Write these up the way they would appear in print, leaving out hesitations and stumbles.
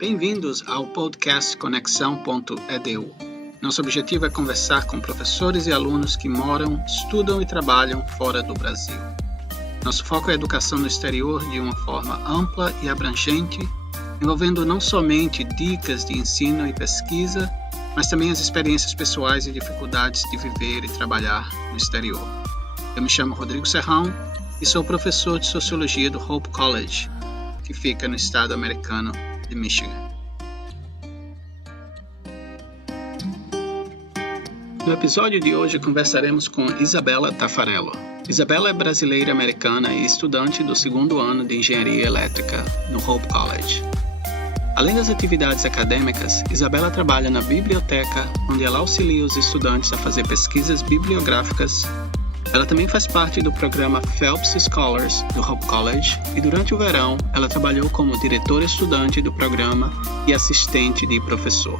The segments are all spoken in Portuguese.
Bem-vindos ao podcast Conexão.edu. Nosso objetivo é conversar com professores e alunos que moram, estudam e trabalham fora do Brasil. Nosso foco é a educação no exterior de uma forma ampla e abrangente, envolvendo não somente dicas de ensino e pesquisa, mas também as experiências pessoais e dificuldades de viver e trabalhar no exterior. Eu me chamo Rodrigo Serrão e sou professor de Sociologia do Hope College, que fica no estado americano de Michigan. No episódio de hoje conversaremos com Isabela Taffarello. Isabela é brasileira americana e estudante do segundo ano de Engenharia Elétrica no Hope College. Além das atividades acadêmicas, Isabela trabalha na biblioteca, onde ela auxilia os estudantes a fazer pesquisas bibliográficas. Ela também faz parte do programa Phelps Scholars do Hope College e durante o verão ela trabalhou como diretora estudante do programa e assistente de professor.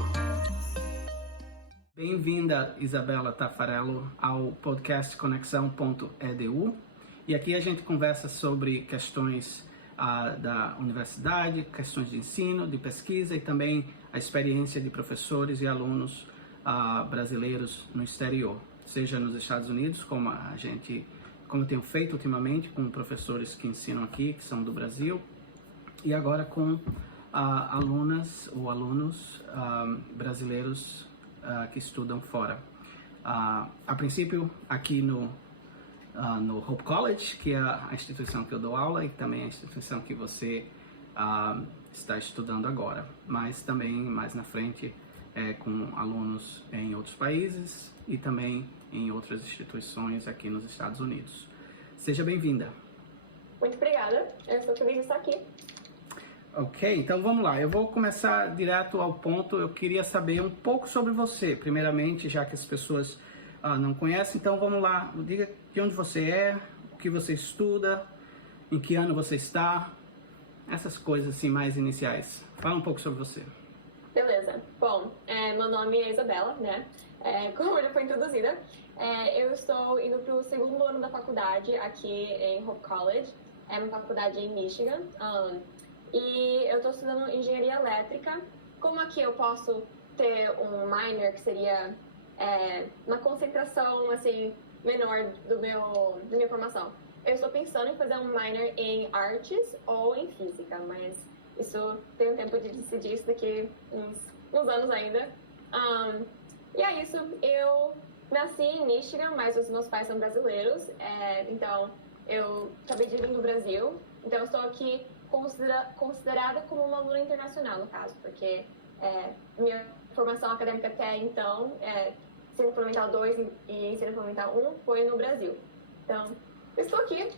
Bem-vinda, Isabela Taffarello, ao podcast Conexão.edu. E aqui a gente conversa sobre questões da universidade, questões de ensino, de pesquisa e também a experiência de professores e alunos brasileiros no exterior, seja nos Estados Unidos, como eu tenho feito ultimamente com professores que ensinam aqui, que são do Brasil, e agora com alunas ou alunos brasileiros que estudam fora. A princípio, aqui no Hope College, que é a instituição que eu dou aula e também a instituição que você está estudando agora, mas também mais na frente com alunos em outros países e também em outras instituições aqui nos Estados Unidos. Seja bem-vinda. Muito obrigada, eu estou feliz de estar aqui. Ok, então vamos lá. Eu vou começar direto ao ponto. Eu queria saber um pouco sobre você, primeiramente, já que as pessoas não conhecem. Então vamos lá, diga de onde você é, o que você estuda, em que ano você está, essas coisas assim mais iniciais. Fala um pouco sobre você. Beleza. Bom, meu nome é Isabela, né? Como já foi introduzida, eu estou indo para o segundo ano da faculdade aqui em Hope College. É uma faculdade em Michigan. E eu estou estudando Engenharia Elétrica. Como aqui eu posso ter um minor, que seria uma concentração assim, menor da minha formação? Eu estou pensando em fazer um minor em artes ou em física, mas isso tem um tempo de decidir isso daqui uns anos ainda. E é isso, eu nasci em Michigan, mas os meus pais são brasileiros, então eu acabei de vir do Brasil, então eu estou aqui considerada como uma aluna internacional, no caso, porque minha formação acadêmica até então, ensino fundamental 2 e ensino fundamental 1, foi no Brasil. Então, eu estou aqui,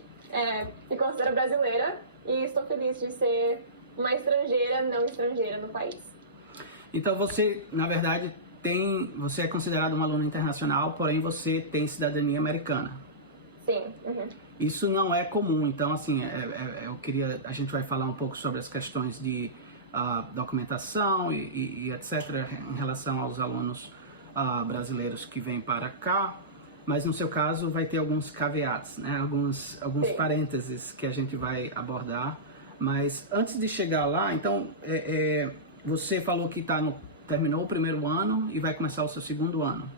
me considero brasileira e estou feliz de ser uma estrangeira, não estrangeira no país. Então você, na verdade, você é considerado uma aluna internacional, porém você tem cidadania americana. Sim. Uhum. Isso não é comum, então assim, a gente vai falar um pouco sobre as questões de documentação e etc. em relação aos alunos brasileiros que vêm para cá, mas no seu caso vai ter alguns caveats, né? alguns parênteses que a gente vai abordar, mas antes de chegar lá, então, você falou que terminou o primeiro ano e vai começar o seu segundo ano.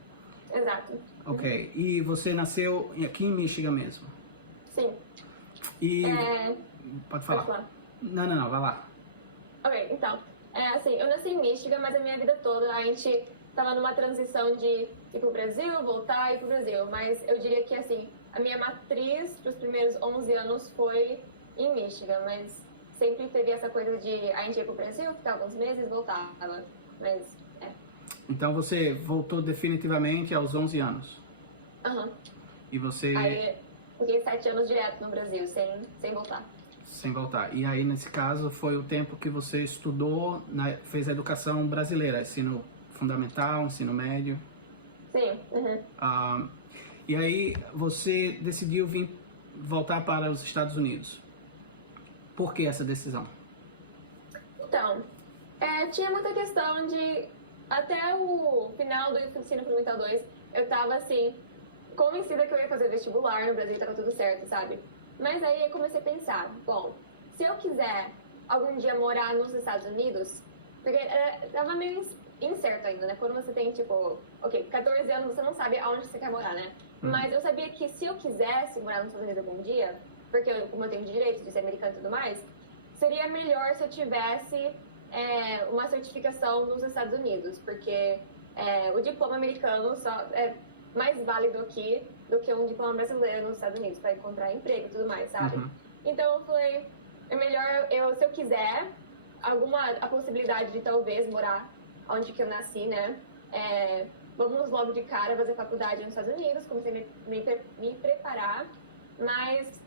Exato. Ok, e você nasceu aqui em Michigan mesmo? Sim. E... Pode falar. Pode falar. Não, vai lá. Ok, então, assim, eu nasci em Michigan, mas a minha vida toda a gente estava numa transição de ir pro Brasil, voltar e ir pro Brasil, mas eu diria que, assim, a minha matriz para os primeiros 11 anos foi em Michigan, mas sempre teve essa coisa de a gente ia pro Brasil, ficava alguns meses, voltava, mas Então você voltou definitivamente aos 11 anos? Aham. E você... Aí fiquei 7 anos direto no Brasil, sem voltar. Sem voltar. E aí, nesse caso, foi o tempo que você estudou, fez a educação brasileira, ensino fundamental, ensino médio? Sim. Uhum. E aí, você decidiu voltar para os Estados Unidos. Por que essa decisão? Então, tinha muita questão de... Até o final do ensino fundamental 2, eu estava assim, convencida que eu ia fazer vestibular no Brasil, estava tudo certo, sabe? Mas aí eu comecei a pensar, bom, se eu quiser algum dia morar nos Estados Unidos, Porque tava meio incerto ainda, né? Quando você tem, tipo, 14 anos, você não sabe aonde você quer morar, né? Mas eu sabia que se eu quisesse morar nos Estados Unidos algum dia, porque como eu tenho direito de ser americano e tudo mais, seria melhor se eu tivesse uma certificação nos Estados Unidos, porque o diploma americano só é mais válido aqui do que um diploma brasileiro nos Estados Unidos, para encontrar emprego e tudo mais, sabe? Então eu falei, é melhor se eu quiser, a possibilidade de talvez morar onde que eu nasci, né? Vamos logo de cara fazer faculdade nos Estados Unidos, comecei a me preparar, mas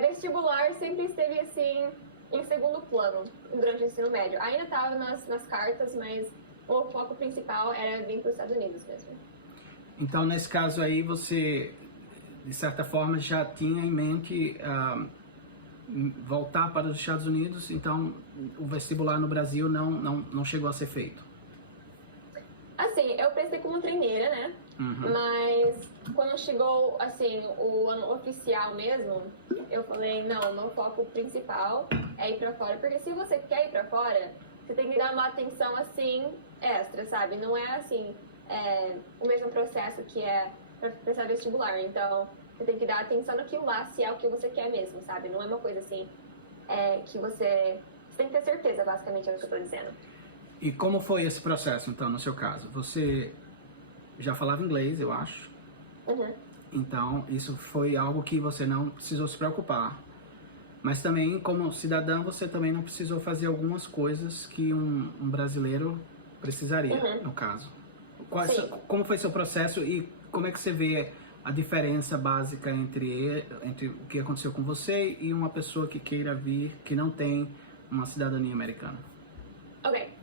vestibular sempre esteve assim em segundo plano durante o ensino médio. Ainda estava nas cartas, mas o foco principal era vir para os Estados Unidos mesmo. Então, nesse caso aí, você, de certa forma, já tinha em mente voltar para os Estados Unidos, então o vestibular no Brasil não chegou a ser feito? Assim, eu prestei como treineira, né? Mas quando chegou, assim, o ano oficial mesmo, eu falei, não, meu foco principal é ir pra fora. Porque se você quer ir pra fora, você tem que dar uma atenção, assim, extra, sabe? Não é, assim, o mesmo processo que é pra prestar vestibular. Então, você tem que dar atenção naquilo lá, se é o que você quer mesmo, sabe? Não é uma coisa, assim, que você tem que ter certeza, basicamente, é o que eu tô dizendo. E como foi esse processo, então, no seu caso? Você já falava inglês, eu acho. Então, isso foi algo que você não precisou se preocupar. Mas também, como cidadã, você também não precisou fazer algumas coisas que um brasileiro precisaria, no caso. Como foi seu processo e como é que você vê a diferença básica entre o que aconteceu com você e uma pessoa que queira vir, que não tem uma cidadania americana? Ok.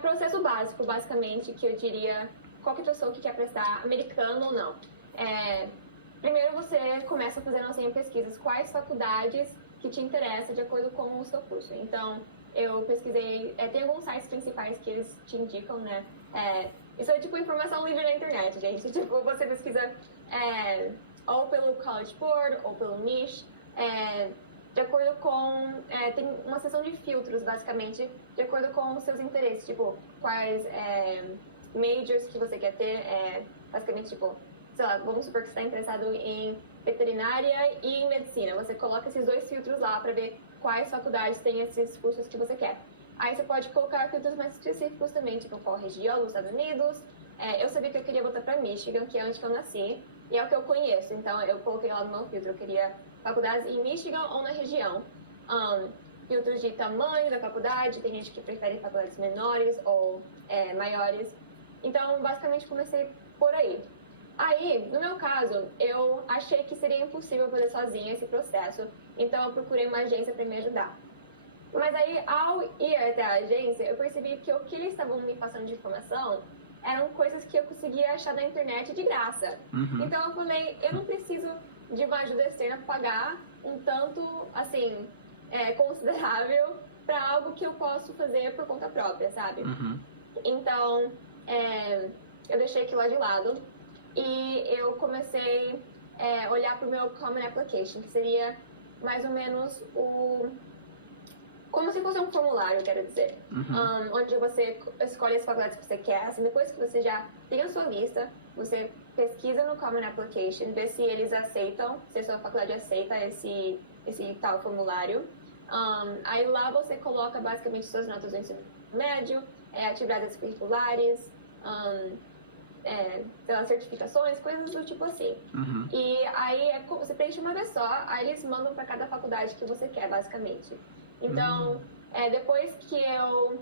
Processo básico, basicamente, que eu diria qualquer pessoa que quer prestar, americano ou não. Primeiro você começa fazendo assim, pesquisas, quais faculdades que te interessam de acordo com o seu curso. Então, eu pesquisei, tem alguns sites principais que eles te indicam, né? Isso é tipo informação livre na internet, gente. Tipo, você pesquisa ou pelo College Board ou pelo Niche, de acordo com... tem uma seção de filtros, basicamente, de acordo com os seus interesses. Tipo, quais majors que você quer ter, basicamente, tipo, sei lá, vamos supor que você está interessado em veterinária e em medicina. Você coloca esses dois filtros lá para ver quais faculdades têm esses cursos que você quer. Aí você pode colocar filtros mais específicos também, tipo qual região nos Estados Unidos. Eu sabia que eu queria voltar para Michigan, que é onde eu nasci, e é o que eu conheço. Então eu coloquei lá no meu filtro, eu queria faculdades em Michigan ou na região. Filtros de tamanho da faculdade, tem gente que prefere faculdades menores ou maiores. Então, basicamente, comecei por aí. Aí, no meu caso, eu achei que seria impossível fazer sozinha esse processo, então eu procurei uma agência para me ajudar. Mas aí, ao ir até a agência, eu percebi que o que eles estavam me passando de informação eram coisas que eu conseguia achar na internet de graça. Então eu falei, eu não preciso de uma ajuda externa pagar um tanto, assim, considerável para algo que eu posso fazer por conta própria, sabe? Então, eu deixei aquilo lá de lado e eu comecei a olhar para o meu Common Application, que seria mais ou menos como se fosse um formulário, quero dizer, onde você escolhe as faculdades que você quer. Assim, depois que você já tem a sua lista, você pesquisa no Common Application, vê se eles aceitam, se a sua faculdade aceita esse tal formulário. Aí lá você coloca basicamente suas notas do ensino médio, atividades curriculares, certificações, coisas do tipo assim. E aí você preenche uma vez só, aí eles mandam para cada faculdade que você quer, basicamente. Então, depois que eu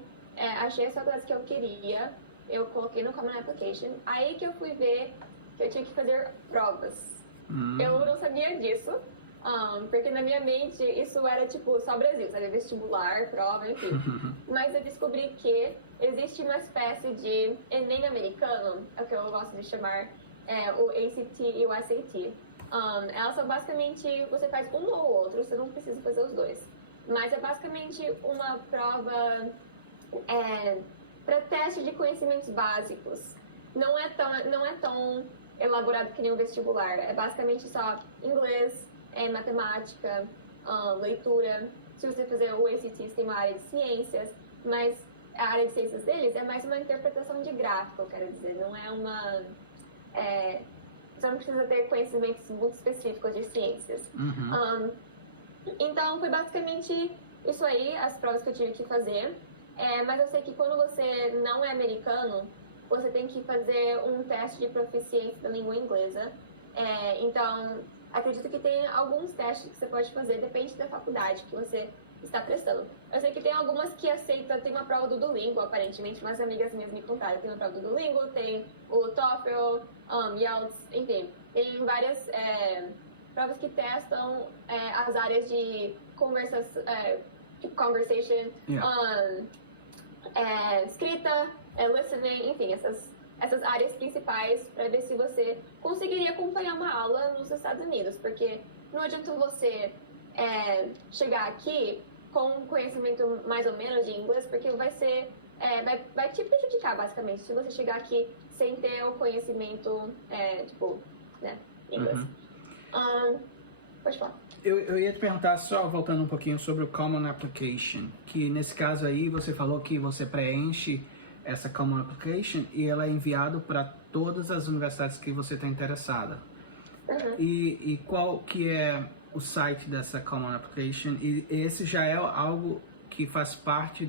achei as faculdades que eu queria, eu coloquei no Common Application, aí que eu fui ver que eu tinha que fazer provas. Eu não sabia disso, porque na minha mente isso era tipo só Brasil, sabe? Vestibular, prova, enfim. Mas eu descobri que existe uma espécie de Enem americano, é o que eu gosto de chamar, o ACT e o SAT. Elas são basicamente, você faz um ou outro, você não precisa fazer os dois. Mas é basicamente uma prova para teste de conhecimentos básicos. Não é tão elaborado que nem um vestibular. É basicamente só inglês, matemática, leitura. Se você fizer o ACT, tem uma área de ciências. Mas a área de ciências deles é mais uma interpretação de gráfico, eu quero dizer, não é uma... você não precisa ter conhecimentos muito específicos de ciências. Então, foi basicamente isso aí, as provas que eu tive que fazer. Mas eu sei que quando você não é americano, você tem que fazer um teste de proficiência da língua inglesa. Então, acredito que tem alguns testes que você pode fazer, depende da faculdade que você está prestando. Eu sei que tem algumas que aceitam, tem uma prova do Duolingo, aparentemente, umas amigas minhas me contaram. Tem uma prova do Duolingo, tem o TOEFL, IELTS, enfim. Tem várias provas que testam as áreas de conversation, escrita, listening, enfim, essas áreas principais para ver se você conseguiria acompanhar uma aula nos Estados Unidos, porque não adianta você chegar aqui com conhecimento mais ou menos de inglês, porque vai te prejudicar, basicamente, se você chegar aqui sem ter o conhecimento, inglês. Pode falar. Eu ia te perguntar, só voltando um pouquinho sobre o Common Application, que nesse caso aí você falou que você preenche essa Common Application e ela é enviado para todas as universidades que você está interessada. E qual que é o site dessa Common Application? E esse já é algo que faz parte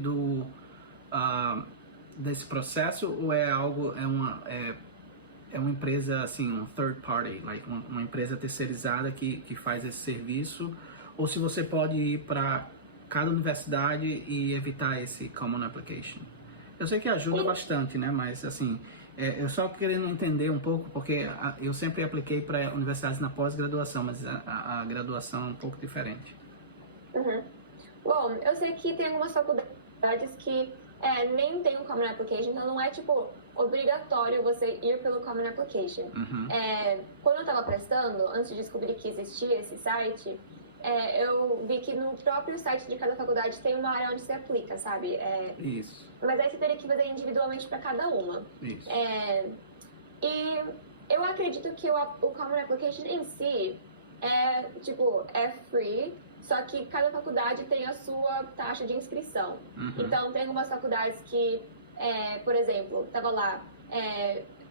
desse processo ou é algo, é uma empresa, assim, um third party, like uma empresa terceirizada que faz esse serviço, ou se você pode ir para cada universidade e evitar esse Common Application? Eu sei que ajuda bastante, né? Mas, assim, eu só querendo entender um pouco, porque eu sempre apliquei para universidades na pós-graduação, mas a graduação é um pouco diferente. Bom, eu sei que tem algumas faculdades que nem tem um Common Application, então não é, tipo, obrigatório você ir pelo Common Application. Quando eu estava prestando, antes de descobrir que existia esse site, eu vi que no próprio site de cada faculdade tem uma área onde se aplica, sabe? Isso. Mas aí você teria que fazer individualmente para cada uma. Isso. E eu acredito que o Common Application em si é free, só que cada faculdade tem a sua taxa de inscrição. Então, tem algumas faculdades que, por exemplo, tava lá,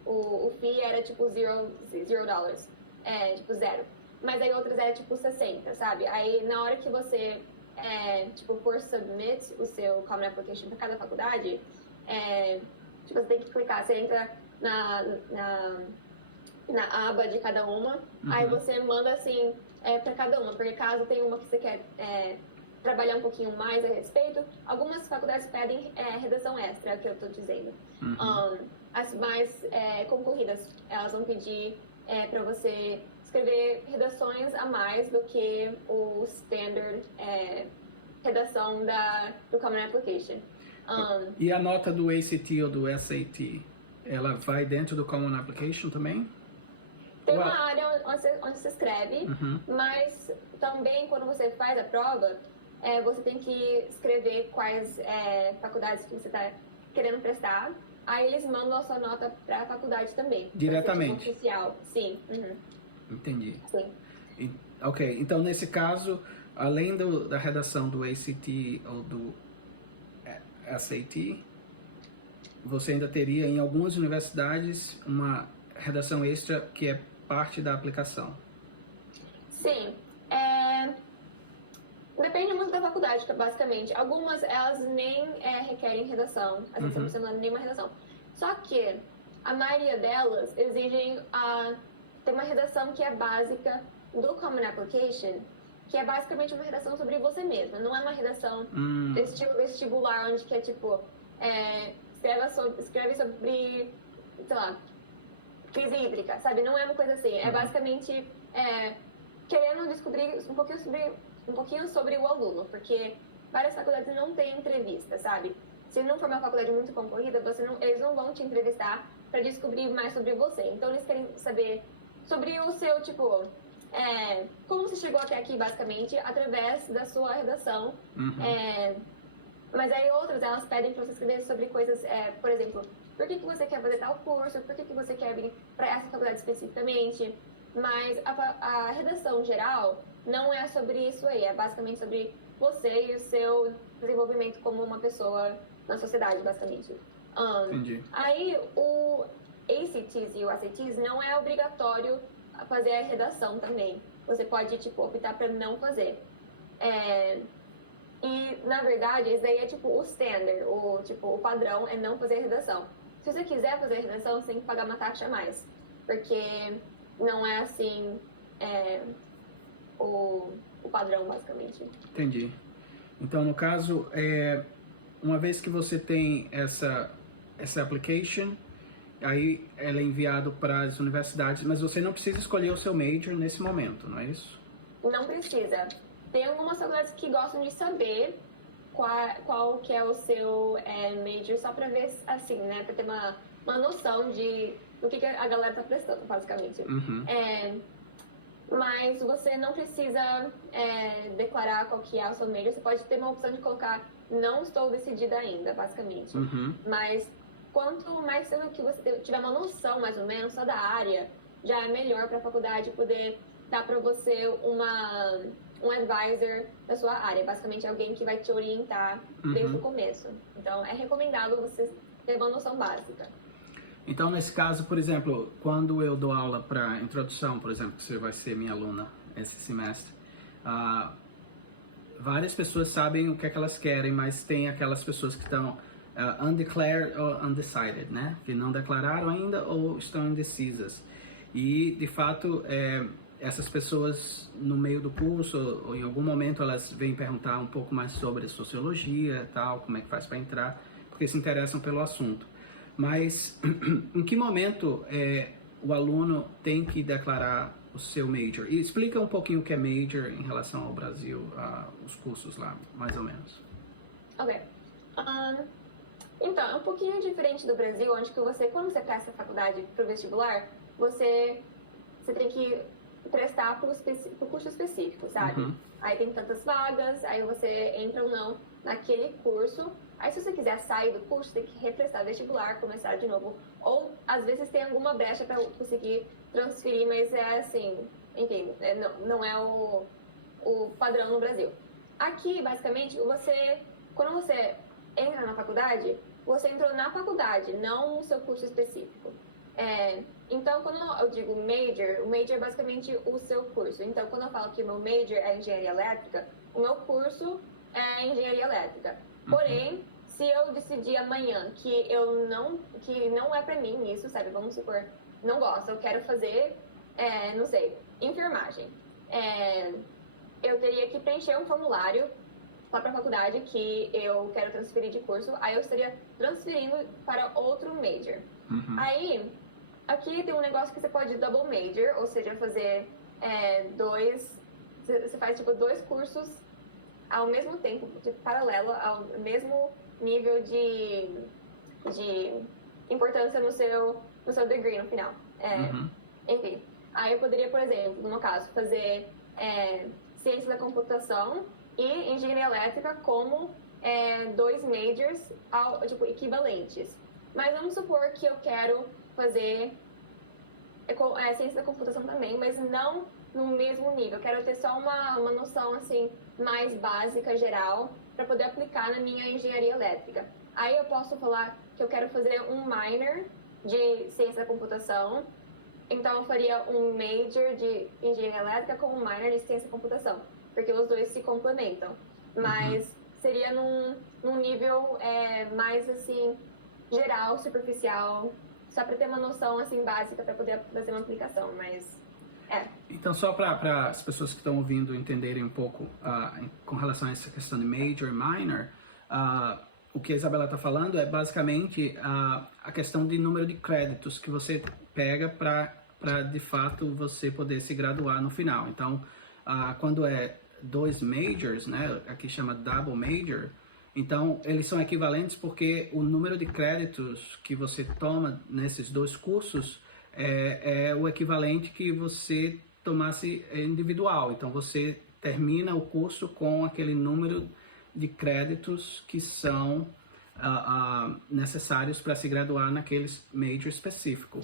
o fee era tipo $0, tipo zero. Mas aí outras era tipo 60, sabe? Aí na hora que você for submit o seu Common Application para cada faculdade, você tem que clicar, você entra na aba de cada uma, aí você manda assim para cada uma, porque caso tenha uma que você quer trabalhar um pouquinho mais a respeito, algumas faculdades pedem redação extra, é o que eu estou dizendo. As mais concorridas, elas vão pedir para você escrever redações a mais do que o standard redação do Common Application. E a nota do ACT ou do SAT, ela vai dentro do Common Application também? Tem uma área onde se escreve, mas também quando você faz a prova, você tem que escrever quais faculdades que você está querendo prestar. Aí eles mandam a sua nota para a faculdade também. Diretamente? Tipo oficial, sim. Entendi. Sim. Ok, então nesse caso, além da redação do ACT ou do SAT, você ainda teria em algumas universidades uma redação extra que é parte da aplicação. Sim. Depende muito da faculdade, basicamente. Algumas, elas nem requerem redação. Às vezes você não precisa de nenhuma redação. Só que a maioria delas exigem tem uma redação que é básica do Common Application, que é basicamente uma redação sobre você mesma. Não é uma redação estilo vestibular, onde que é tipo, escreve sobre, sei lá, crise hídrica, sabe? Não é uma coisa assim. É basicamente querendo descobrir um pouquinho sobre o aluno, porque várias faculdades não têm entrevista, sabe? Se não for uma faculdade muito concorrida, eles não vão te entrevistar para descobrir mais sobre você. Então, eles querem saber sobre o seu, tipo, como você chegou até aqui, basicamente, através da sua redação. Mas aí outras, elas pedem para você escrever sobre coisas, por exemplo, por que você quer fazer tal curso, por que você quer vir para essa faculdade especificamente. Mas a redação geral não é sobre isso aí, é basicamente sobre você e o seu desenvolvimento como uma pessoa na sociedade, basicamente. Entendi. Aí, o ACTs e o ACTs não é obrigatório fazer a redação também. Você pode, tipo, optar para não fazer. E, na verdade, isso aí é, tipo, o standard, o padrão é não fazer redação. Se você quiser fazer redação, você tem que pagar uma taxa a mais. Porque não é, assim, o padrão, basicamente. Entendi. Então, no caso, uma vez que você tem essa application, aí ela é enviado para as universidades, mas você não precisa escolher o seu major nesse momento, não é isso? Não precisa. Tem algumas faculdades que gostam de saber qual que é o seu major, só para ver, assim, né, para ter uma noção do que a galera tá prestando, basicamente. Uhum. Mas você não precisa declarar qual que é o seu major. Você pode ter uma opção de colocar não estou decidida ainda, basicamente. Uhum. Mas quanto mais cedo que você tiver uma noção, mais ou menos, só da área, já é melhor para a faculdade poder dar para você um advisor da sua área. Basicamente, alguém que vai te orientar desde o começo. Então, é recomendado você ter uma noção básica. Então, nesse caso, por exemplo, quando eu dou aula para introdução, por exemplo, que você vai ser minha aluna esse semestre, várias pessoas sabem o que é que elas querem, mas tem aquelas pessoas que estão undeclared ou undecided, né? Que não declararam ainda ou estão indecisas. E, de fato, essas pessoas, no meio do curso, ou em algum momento, elas vêm perguntar um pouco mais sobre sociologia e tal, como é que faz para entrar, porque se interessam pelo assunto. Mas, em que momento o aluno tem que declarar o seu major? E explica um pouquinho o que é major em relação ao Brasil, os cursos lá, mais ou menos. Ok. Então, é um pouquinho diferente do Brasil, onde que quando você presta a faculdade para o vestibular, você tem que prestar para o curso específico, sabe? Uhum. Aí tem tantas vagas, aí você entra ou não naquele curso. Aí se você quiser sair do curso, tem que represtar vestibular, começar de novo. Ou, às vezes, tem alguma brecha para conseguir transferir, mas é assim, enfim, não é o padrão no Brasil. Aqui, basicamente, quando você entra na faculdade, você entrou na faculdade, não no seu curso específico. Então, quando eu digo major, o major é basicamente o seu curso. Então, quando eu falo que o meu major é engenharia elétrica, o meu curso é engenharia elétrica. Porém, se eu decidir amanhã que não é pra mim isso, sabe? Vamos supor, não gosto, eu quero fazer, não sei, enfermagem. Eu teria que preencher um formulário lá pra faculdade que eu quero transferir de curso, aí eu estaria transferindo para outro major. Uhum. Aí, aqui tem um negócio que você pode double major, ou seja, fazer você faz tipo 2 cursos ao mesmo tempo, de paralelo, ao mesmo nível de importância no seu degree no final. Enfim, aí eu poderia, por exemplo, no meu caso, fazer ciência da computação e engenharia elétrica como 2 majors tipo, equivalentes. Mas vamos supor que eu quero fazer ciência da computação também, mas não no mesmo nível. Eu quero ter só uma noção assim mais básica, geral, para poder aplicar na minha engenharia elétrica. Aí eu posso falar que eu quero fazer um minor de ciência da computação. Então eu faria um major de engenharia elétrica com um minor de ciência da computação, porque os dois se complementam. Mas seria num nível mais assim geral, superficial, só para ter uma noção assim básica para poder fazer uma aplicação, mas Então, só para as pessoas que estão ouvindo entenderem um pouco com relação a essa questão de major e minor, o que a Isabela está falando é basicamente a questão de número de créditos que você pega para de fato você poder se graduar no final. Então, quando é 2 majors, né, aqui chama double major, então eles são equivalentes porque o número de créditos que você toma nesses 2 cursos é o equivalente que você tomasse individual. Então você termina o curso com aquele número de créditos que são necessários para se graduar naquele major específico.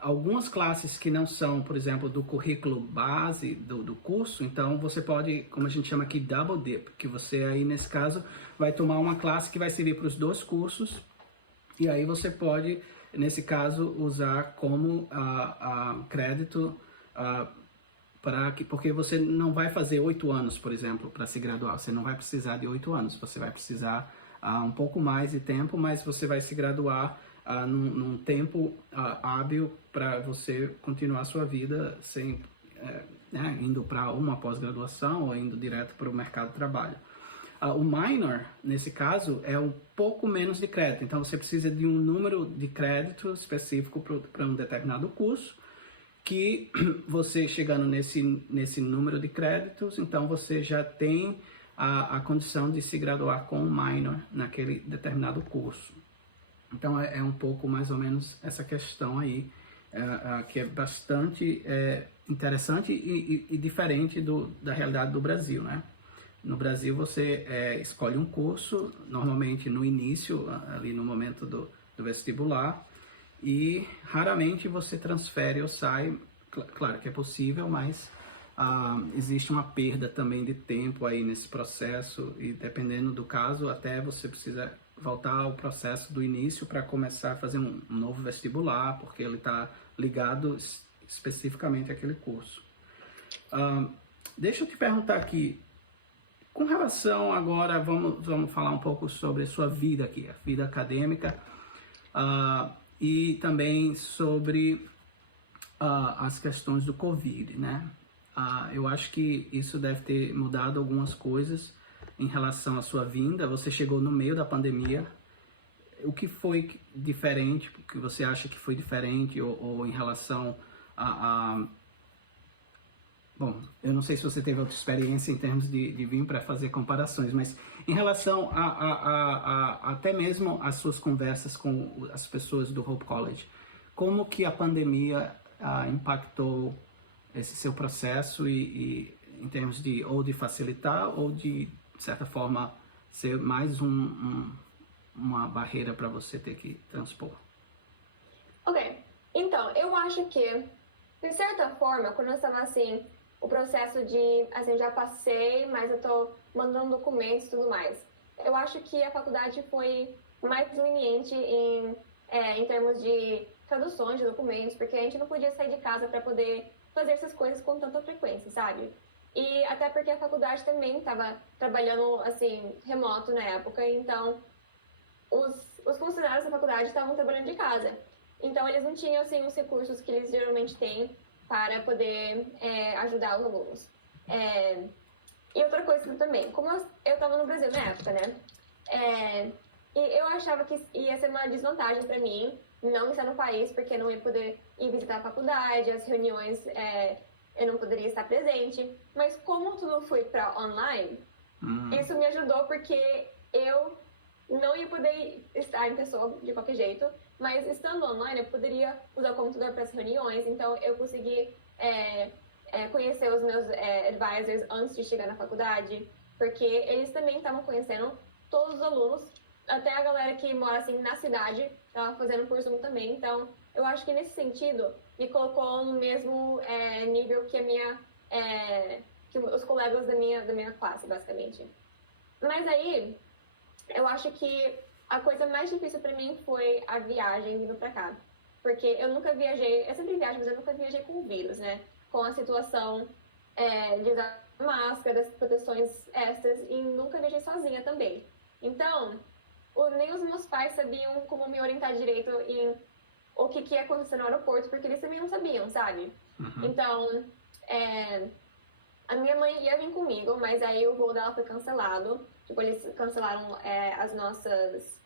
algumas classes que não são, por exemplo, do currículo base do curso, então você pode, como a gente chama aqui, double dip, que você aí, nesse caso, vai tomar uma classe que vai servir para os dois cursos, e aí você pode, nesse caso, usar como crédito, porque você não vai fazer 8 anos, por exemplo, para se graduar, você não vai precisar de 8 anos, você vai precisar um pouco mais de tempo, mas você vai se graduar num tempo hábil para você continuar a sua vida sem, indo para uma pós-graduação ou indo direto para o mercado de trabalho. O minor, nesse caso, é um pouco menos de crédito, então você precisa de um número de crédito específico para um determinado curso, que você chegando nesse número de créditos, então você já tem a condição de se graduar com um minor naquele determinado curso. Então é um pouco mais ou menos essa questão aí, que é bastante interessante e diferente da realidade do Brasil, né? No Brasil você escolhe um curso, normalmente no início, ali no momento do vestibular, e raramente você transfere ou sai. Claro que é possível, mas existe uma perda também de tempo aí nesse processo, e dependendo do caso, até você precisa voltar ao processo do início para começar a fazer um novo vestibular, porque ele está ligado especificamente àquele curso. Deixa eu te perguntar aqui, com relação agora, vamos falar um pouco sobre a sua vida aqui, a vida acadêmica, e também sobre as questões do Covid, né? Eu acho que isso deve ter mudado algumas coisas em relação à sua vinda. Você chegou no meio da pandemia. O que foi diferente? O que você acha que foi diferente? Ou em relação Bom, eu não sei se você teve outra experiência em termos de vir para fazer comparações, mas em relação até mesmo as suas conversas com as pessoas do Hope College, como que a pandemia impactou esse seu processo e em termos de ou de facilitar ou de certa forma ser mais uma barreira para você ter que transpor? Ok, então eu acho que de certa forma, quando eu estava assim, o processo de, assim, eu já passei, mas eu tô mandando documentos e tudo mais. Eu acho que a faculdade foi mais leniente em termos de traduções de documentos, porque a gente não podia sair de casa para poder fazer essas coisas com tanta frequência, sabe? E até porque a faculdade também estava trabalhando, assim, remoto na época, então os funcionários da faculdade estavam trabalhando de casa. Então eles não tinham, assim, os recursos que eles geralmente têm para poder ajudar os alunos. E outra coisa também, como eu estava no Brasil na época, né? E eu achava que ia ser uma desvantagem para mim não estar no país, porque eu não ia poder ir visitar a faculdade, as reuniões eu não poderia estar presente. Mas como tudo foi para online, isso me ajudou porque eu não ia poder estar em pessoa de qualquer jeito, mas estando online eu poderia usar o computador para as reuniões, então eu consegui conhecer os meus advisors antes de chegar na faculdade, porque eles também estavam conhecendo todos os alunos, até a galera que mora assim na cidade estava fazendo por Zoom também, então eu acho que nesse sentido me colocou no mesmo nível que que os colegas da minha classe, basicamente. Mas aí eu acho que a coisa mais difícil para mim foi a viagem vindo para cá. Porque eu nunca viajei, eu sempre viajo, mas eu nunca viajei com o vírus, né? Com a situação de usar máscaras, proteções extras, e nunca viajei sozinha também. Então, nem os meus pais sabiam como me orientar direito em o que ia acontecer no aeroporto, porque eles também não sabiam, sabe? Então, a minha mãe ia vir comigo, mas aí o voo dela foi cancelado. Tipo, eles cancelaram as nossas...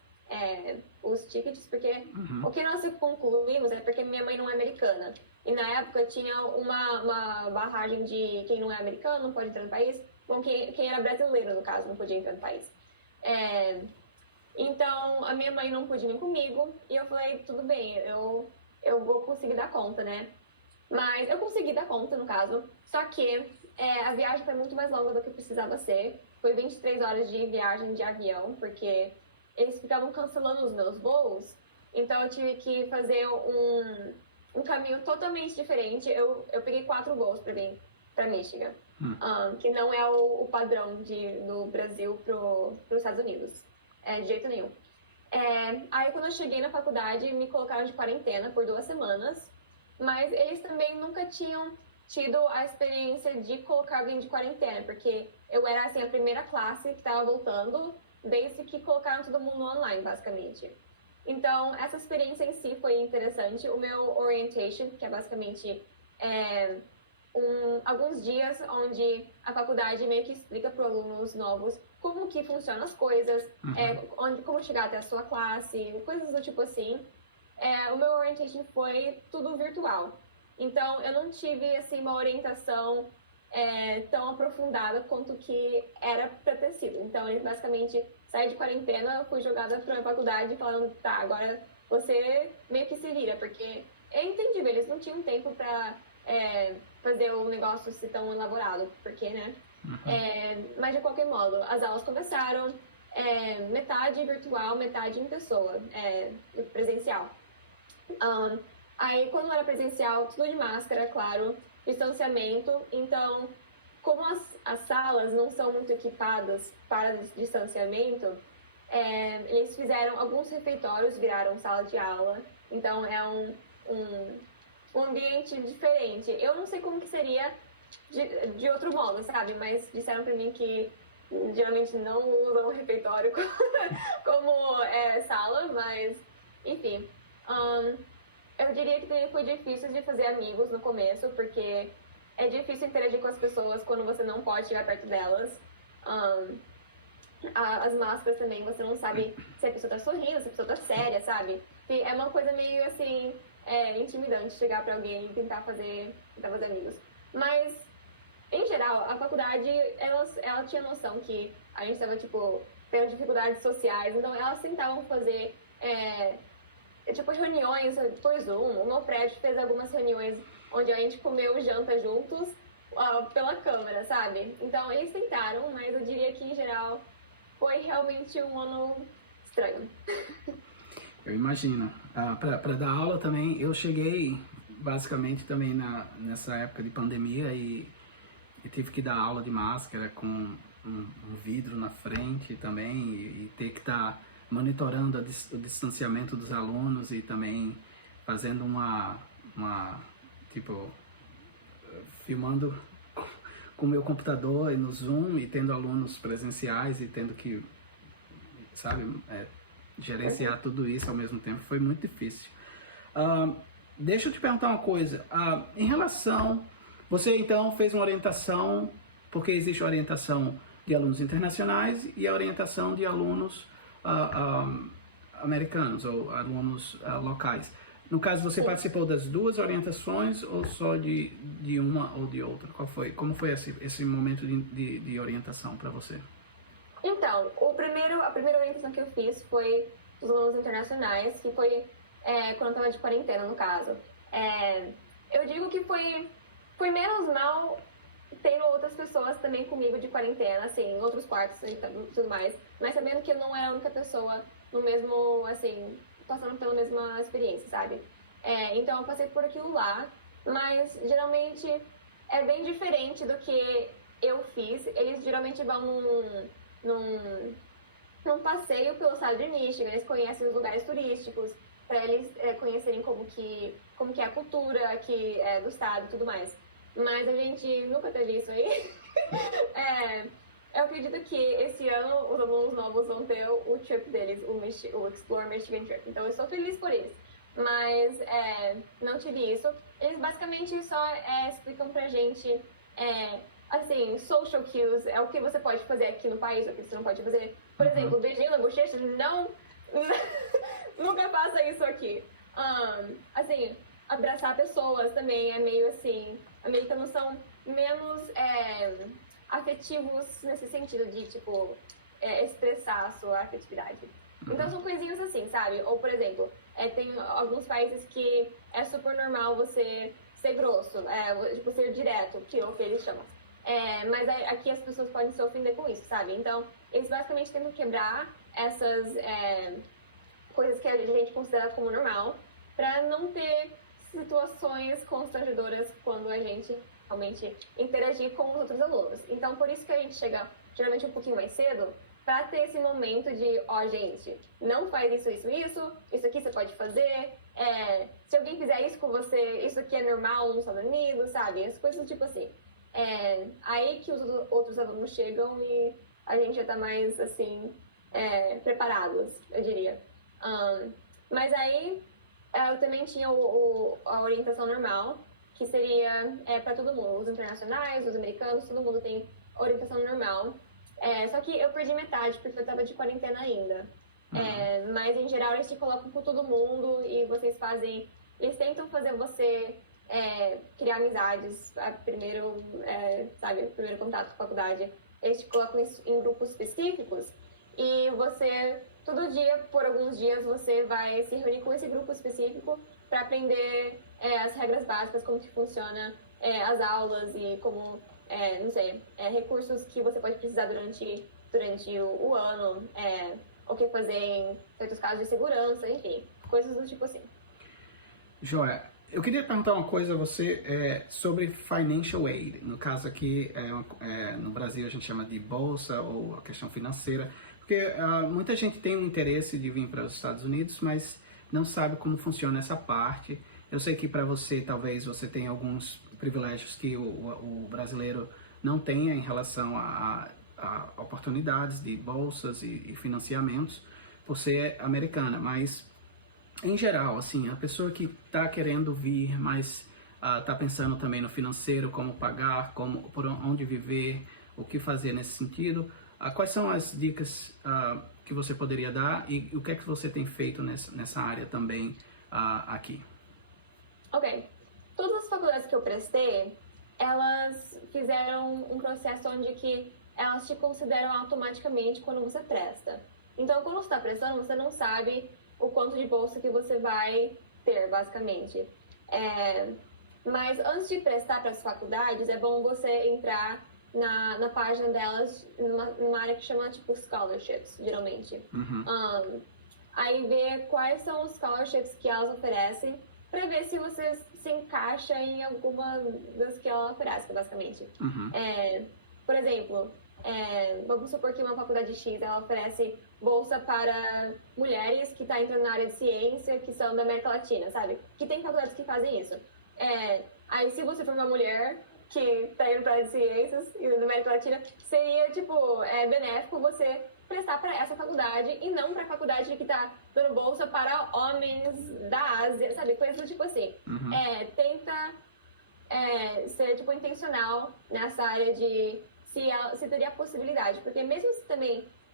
os tickets, porque o que nós concluímos é porque minha mãe não é americana. E na época tinha uma barragem de quem não é americano não pode entrar no país. Bom, quem era brasileiro, no caso, não podia entrar no país. Então, a minha mãe não pôde vir comigo. E eu falei, tudo bem, eu vou conseguir dar conta, né? Mas eu consegui dar conta, no caso. Só que a viagem foi muito mais longa do que precisava ser. Foi 23 horas de viagem de avião, porque eles ficavam cancelando os meus voos. Então eu tive que fazer um caminho totalmente diferente. Eu peguei 4 voos para vir para Michigan, que não é o padrão do Brasil para os Estados Unidos, de jeito nenhum. Aí quando eu cheguei na faculdade, me colocaram de quarentena por 2 semanas, mas eles também nunca tinham tido a experiência de colocar alguém de quarentena, porque eu era assim a primeira classe que estava voltando, desde que colocaram todo mundo online, basicamente. Então, essa experiência em si foi interessante. O meu orientation, que é basicamente alguns dias onde a faculdade meio que explica para os alunos novos como que funcionam as coisas, como chegar até a sua classe, coisas do tipo assim. O meu orientation foi tudo virtual. Então, eu não tive assim, uma orientação tão aprofundada quanto que era para ter sido. Então, eles basicamente saí de quarentena, fui jogada para a faculdade falando, tá, agora você meio que se vira, porque é entendível, eles não tinham tempo para fazer o negócio ser tão elaborado, porque, né? Mas de qualquer modo, as aulas começaram, metade virtual, metade em pessoa, presencial. Aí, quando era presencial, tudo de máscara, claro, distanciamento. Então, como as salas não são muito equipadas para distanciamento, eles fizeram alguns refeitórios, viraram sala de aula. Então, é um ambiente diferente. Eu não sei como que seria de outro modo, sabe? Mas disseram pra mim que geralmente não usam o refeitório como sala, mas, enfim. Eu diria que também foi difícil de fazer amigos no começo, porque é difícil interagir com as pessoas quando você não pode chegar perto delas. As máscaras também, você não sabe se a pessoa tá sorrindo, se a pessoa tá séria, sabe? E é uma coisa meio, assim, intimidante chegar pra alguém e tentar fazer amigos. Mas, em geral, a faculdade, ela tinha noção que a gente tava, tipo, tendo dificuldades sociais, então elas tentavam fazer tipo, reuniões por Zoom. O meu prédio fez algumas reuniões onde a gente comeu janta juntos pela câmera, sabe? Então, eles tentaram, mas eu diria que, em geral, foi realmente um ano estranho. Eu imagino. Para dar aula também, eu cheguei basicamente também nessa época de pandemia e tive que dar aula de máscara com um vidro na frente também e ter que estar monitorando o distanciamento dos alunos e também fazendo tipo, filmando com o meu computador e no Zoom e tendo alunos presenciais e tendo que, sabe, gerenciar tudo isso ao mesmo tempo. Foi muito difícil. Deixa eu te perguntar uma coisa. Em relação... Você, então, fez uma orientação, porque existe a orientação de alunos internacionais e a orientação de alunos americanos ou alunos locais. No caso, você participou das duas orientações ou só de uma ou de outra? Como foi esse momento de orientação para você? Então, a primeira orientação que eu fiz foi dos alunos internacionais, que foi quando eu estava de quarentena, no caso. Eu digo que foi menos mal tendo outras pessoas também comigo de quarentena, assim, em outros quartos e tudo mais, mas sabendo que eu não era a única pessoa no mesmo, assim, passando pela mesma experiência, sabe? Então eu passei por aquilo lá, mas geralmente é bem diferente do que eu fiz. Eles geralmente vão num passeio pelo estado de Michigan, eles conhecem os lugares turísticos, para eles conhecerem como que é a cultura aqui do estado e tudo mais. Mas a gente nunca teve isso aí. Eu acredito que esse ano os alunos novos vão ter o trip deles, o Explore Michigan Trip. Então eu estou feliz por isso. Mas não tive isso. Eles basicamente só explicam pra gente, assim, social cues, é o que você pode fazer aqui no país, o que você não pode fazer. Por exemplo, beijinho na bochecha, não... nunca faça isso aqui. Assim, abraçar pessoas também é meio assim... Americanos são menos afetivos nesse sentido de, tipo, expressar a sua afetividade. Então são coisinhas assim, sabe? Ou, por exemplo, tem alguns países que é super normal você ser grosso, tipo, ser direto, que é o que eles chamam. Mas aqui as pessoas podem se ofender com isso, sabe? Então, eles basicamente tentam quebrar essas coisas que a gente considera como normal, pra não ter situações constrangedoras quando a gente realmente interagir com os outros alunos. Então, por isso que a gente chega geralmente um pouquinho mais cedo, para ter esse momento de, gente, não faz isso aqui você pode fazer, se alguém fizer isso com você, isso aqui é normal nos Estados Unidos, sabe? As coisas tipo assim. Aí que os outros alunos chegam e a gente já tá mais, assim, preparados, eu diria. Mas aí eu também tinha a orientação normal, que seria para todo mundo, os internacionais, os americanos, todo mundo tem orientação normal. Só que eu perdi metade, porque eu tava de quarentena ainda. Mas, em geral, eles te colocam com todo mundo e vocês fazem... Eles tentam fazer você criar amizades. Primeiro, primeiro contato com a faculdade. Eles te colocam em grupos específicos e você, todo dia, por alguns dias, você vai se reunir com esse grupo específico para aprender as regras básicas, como que funciona as aulas e como... recursos que você pode precisar durante o ano, o que fazer em certos casos de segurança, enfim, coisas do tipo assim. Joia, eu queria perguntar uma coisa a você sobre financial aid. No caso aqui, no Brasil a gente chama de bolsa ou a questão financeira, porque muita gente tem um interesse de vir para os Estados Unidos, mas não sabe como funciona essa parte. Eu sei que para você, talvez você tenha alguns privilégios que o brasileiro não tenha em relação a oportunidades de bolsas e financiamentos por ser americana, mas em geral, assim, a pessoa que está querendo vir, mas está pensando também no financeiro, como pagar, por onde viver, o que fazer nesse sentido, quais são as dicas que você poderia dar e o que é que você tem feito nessa área também aqui? Ok. Todas as faculdades que eu prestei, elas fizeram um processo onde que elas te consideram automaticamente quando você presta. Então, quando você está prestando, você não sabe o quanto de bolsa que você vai ter, basicamente. Mas antes de prestar para as faculdades, é bom você entrar na página delas, numa área que chama, tipo, scholarships, geralmente. Aí ver quais são os scholarships que elas oferecem, para ver se você se encaixa em alguma das que ela oferece, basicamente. Por exemplo, vamos supor que uma faculdade X ela oferece bolsa para mulheres que estão entrando na área de ciência, que são da América Latina, sabe? Que tem faculdades que fazem isso. Aí, se você for uma mulher que está indo para a área de ciências e da América Latina, seria, tipo, benéfico você prestar para essa faculdade e não para a faculdade que está dando bolsa para homens da Ásia, sabe? Coisas tipo assim. Tenta ser, tipo, intencional nessa área de se teria a possibilidade. Porque mesmo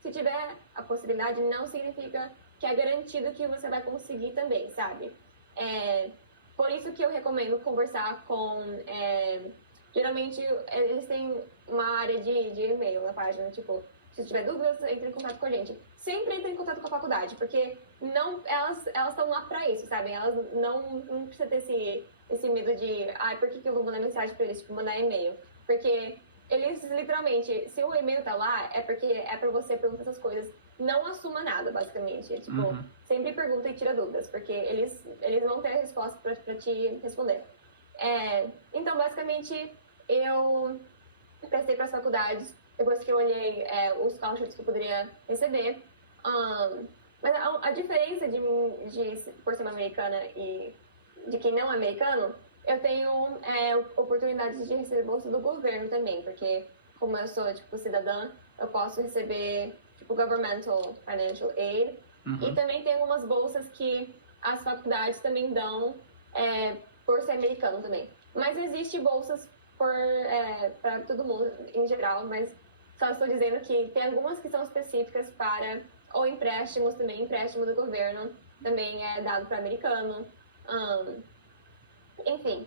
se tiver a possibilidade, não significa que é garantido que você vai conseguir também, sabe? Por isso que eu recomendo conversar com... geralmente, eles têm uma área de e-mail na página, tipo... Se tiver dúvidas, entre em contato com a gente. Sempre entre em contato com a faculdade, porque elas estão lá pra isso, sabe? Elas não precisam ter esse medo de... por que eu vou mandar mensagem pra eles? Tipo, mandar e-mail. Porque eles, literalmente, se o e-mail tá lá, é porque é pra você perguntar essas coisas. Não assuma nada, basicamente. Tipo, sempre pergunta e tira dúvidas, porque eles vão ter a resposta pra te responder. Então, basicamente, eu prestei pras faculdades, depois que eu olhei os scholarships que eu poderia receber. Mas a diferença por ser uma americana e de quem não é americano, eu tenho oportunidades de receber bolsa do governo também, porque como eu sou, tipo, cidadã, eu posso receber, tipo, governmental financial aid. E também tem algumas bolsas que as faculdades também dão por ser americano também. Mas existe bolsas para todo mundo em geral, mas só estou dizendo que tem algumas que são específicas para ou empréstimos também, empréstimo do governo também é dado para americano. Enfim,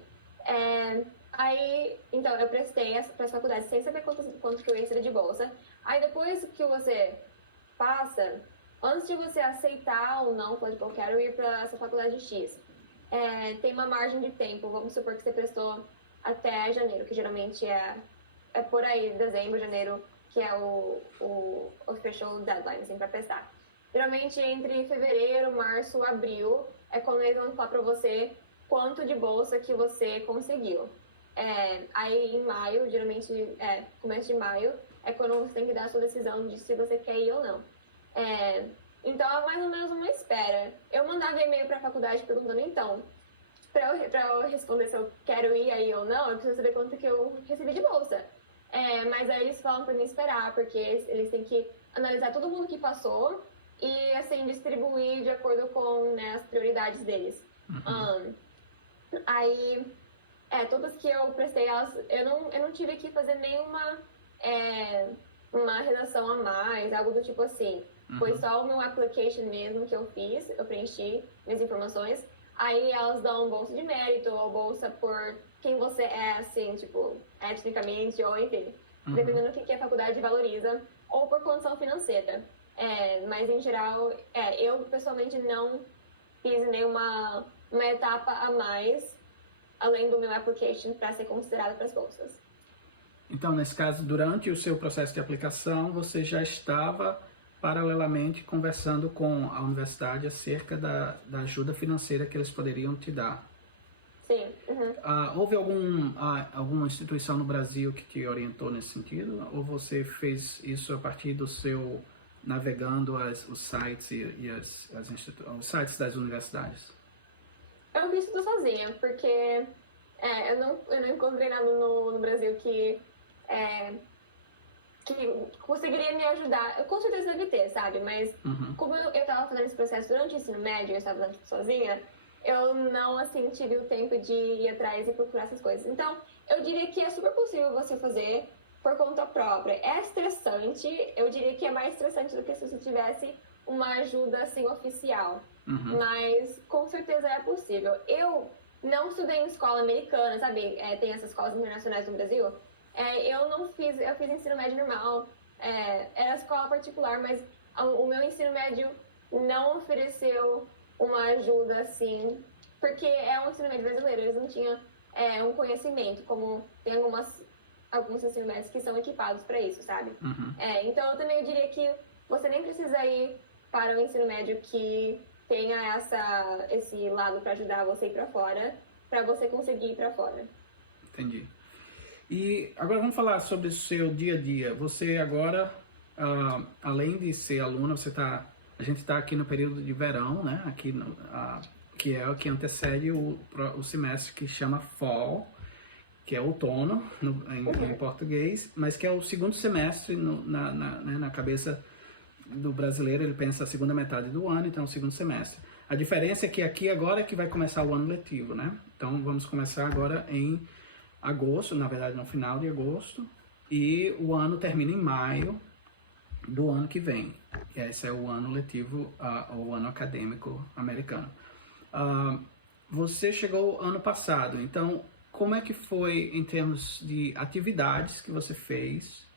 aí, então, eu prestei para as faculdades sem saber quanto que eu ia receber de bolsa. Aí, depois que você passa, antes de você aceitar ou não, falar, tipo, eu quero ir para essa faculdade X, tem uma margem de tempo. Vamos supor que você prestou até janeiro, que geralmente é por aí, dezembro, janeiro, que é o official deadline, assim, para prestar. Geralmente, entre fevereiro, março, abril, é quando eles vão falar para você quanto de bolsa que você conseguiu. Aí em maio, geralmente começo de maio, é quando você tem que dar a sua decisão de se você quer ir ou não. Então é mais ou menos uma espera. Eu mandava e-mail para a faculdade perguntando, então, para eu responder se eu quero ir aí ou não, eu preciso saber quanto que eu recebi de bolsa. Mas aí eles falam para mim esperar, porque eles têm que analisar todo mundo que passou e, assim, distribuir de acordo com, né, as prioridades deles. Aí, todas que eu prestei, eu não tive que fazer nenhuma uma redação a mais, algo do tipo assim. Foi só o meu application mesmo que eu fiz, eu preenchi minhas informações. Aí elas dão bolsa de mérito ou bolsa por quem você é, assim, tipo, etnicamente ou enfim. Dependendo do que a faculdade valoriza, ou por condição financeira. Mas em geral, eu pessoalmente não fiz nenhuma etapa a mais, além do meu application, para ser considerada para as bolsas. Então, nesse caso, durante o seu processo de aplicação, você já estava paralelamente conversando com a universidade acerca da ajuda financeira que eles poderiam te dar. Sim. Houve alguma instituição no Brasil que te orientou nesse sentido? Ou você fez isso a partir do seu navegando os sites e os sites das universidades? Eu fiz tudo sozinha, porque eu não encontrei nada no Brasil que conseguiria me ajudar. Com certeza deve ter, sabe? Mas como eu estava fazendo esse processo durante o ensino médio, eu estava fazendo sozinha, eu não, assim, tive o tempo de ir atrás e procurar essas coisas. Então, eu diria que é super possível você fazer por conta própria. É estressante, eu diria que é mais estressante do que se você tivesse uma ajuda, assim, oficial. Mas, com certeza é possível. Eu não estudei em escola americana, sabe? Tem essas escolas internacionais no Brasil. Eu fiz ensino médio normal. Era escola particular, mas o meu ensino médio não ofereceu uma ajuda, assim, porque é um ensino médio brasileiro, eles não tinham um conhecimento, como tem alguns ensino médios que são equipados para isso, sabe? Então, eu também diria que você nem precisa ir para um ensino médio que tenha esse lado para ajudar você a ir para fora, para você conseguir ir para fora. Entendi. E agora vamos falar sobre o seu dia a dia. Você agora, além de ser aluna, a gente está aqui no período de verão, né? Aqui que é o que antecede o semestre que chama Fall, que é outono em português, mas que é o segundo semestre na cabeça do brasileiro. Ele pensa a segunda metade do ano, então é o segundo semestre. A diferença é que aqui agora é que vai começar o ano letivo, né? Então vamos começar agora em agosto, na verdade no final de agosto, e o ano termina em maio do ano que vem. E esse é o ano letivo, o ano acadêmico americano. Você chegou ano passado, então como é que foi em termos de atividades que você fez?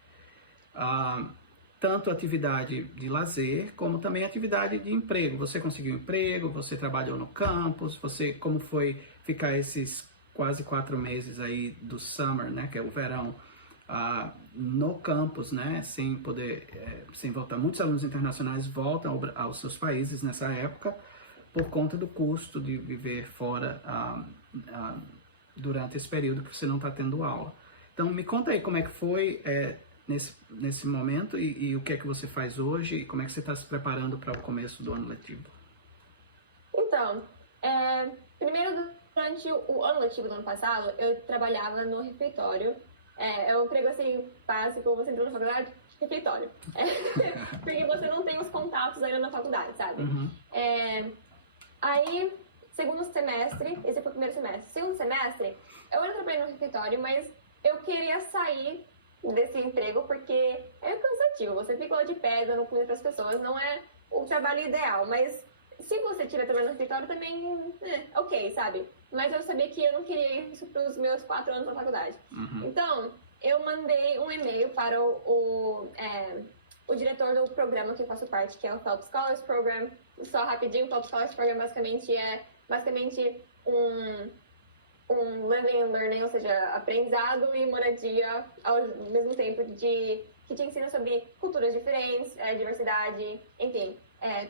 Tanto atividade de lazer, como também atividade de emprego. Você conseguiu emprego, você trabalhou no campus, como foi ficar esses quase 4 meses aí do summer, né, que é o verão, no campus, né, sem voltar. Muitos alunos internacionais voltam aos seus países nessa época por conta do custo de viver fora durante esse período que você não está tendo aula. Então, me conta aí como é que foi nesse momento e o que é que você faz hoje e como é que você está se preparando para o começo do ano letivo. Então, primeiro, durante o ano letivo do ano passado, eu trabalhava no refeitório. É um emprego, assim, básico, você entrou na faculdade, refeitório. Porque você não tem os contatos ainda na faculdade, sabe? Aí, segundo semestre, esse foi o primeiro semestre. Segundo semestre, eu ainda trabalhei no refeitório, mas eu queria sair desse emprego porque é cansativo. Você fica lá de pé, dando comida para as pessoas, não é o trabalho ideal, mas se você estiver trabalhando no refeitório também, ok, sabe? Mas eu sabia que eu não queria isso para os meus 4 anos na faculdade. Então, eu mandei um e-mail para o diretor do programa que eu faço parte, que é o Phelps Scholars Program. Só rapidinho, o Phelps Scholars Program basicamente é um living and learning, ou seja, aprendizado e moradia ao mesmo tempo, que te ensina sobre culturas diferentes, diversidade, enfim.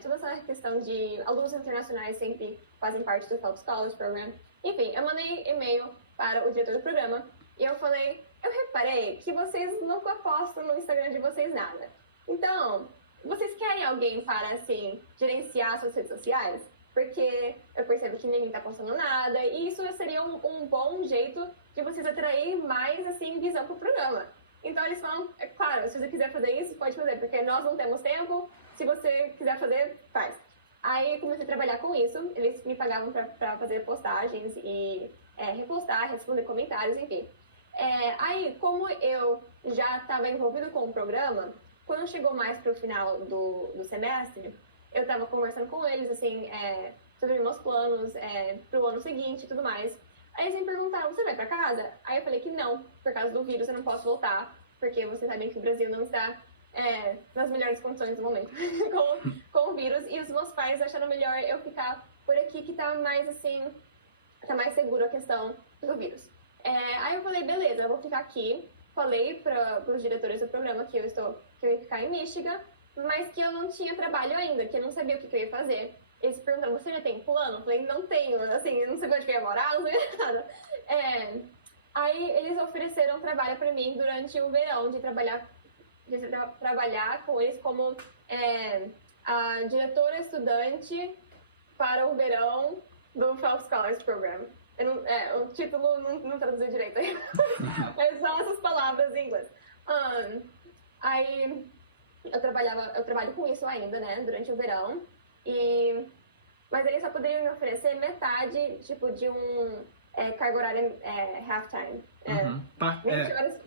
Toda essa questão de alunos internacionais sempre fazem parte do Phelps Scholars Program. Enfim, eu mandei e-mail para o diretor do programa e eu falei, eu reparei que vocês nunca postam no Instagram de vocês nada. Então, vocês querem alguém para, assim, gerenciar suas redes sociais? Porque eu percebo que ninguém tá postando nada e isso seria um bom jeito de vocês atrair mais, assim, visão pro programa. Então eles falam, é claro, se você quiser fazer isso, pode fazer, porque nós não temos tempo, se você quiser fazer, faz. Aí eu comecei a trabalhar com isso, eles me pagavam pra fazer postagens e repostar, responder comentários, enfim. Aí, como eu já estava envolvido com o programa, quando chegou mais pro final do semestre, eu estava conversando com eles, assim, sobre meus planos pro ano seguinte e tudo mais. Aí eles me perguntaram, você vai pra casa? Aí eu falei que não, por causa do vírus eu não posso voltar, porque vocês sabem que o Brasil não está nas melhores condições do momento com o vírus. E os meus pais acharam melhor eu ficar por aqui, que tá mais, assim, tá mais seguro a questão do vírus. Aí eu falei, beleza, eu vou ficar aqui. Falei para os diretores do programa que eu ia ficar em Michigan, mas que eu não tinha trabalho ainda, que eu não sabia o que eu ia fazer. Eles perguntaram, você já tem plano? Eu falei, não tenho, assim, eu não sabia onde eu ia morar, não sabia nada. Aí eles ofereceram trabalho para mim durante o verão, de trabalhar com eles como a diretora estudante para o verão do Phelps Scholars Program. O título não traduziu direito. É só essas palavras em inglês. Aí eu trabalho com isso ainda, né, durante o verão. Mas eles só poderiam me oferecer metade, tipo, de um carga horária half-time. 20 horas.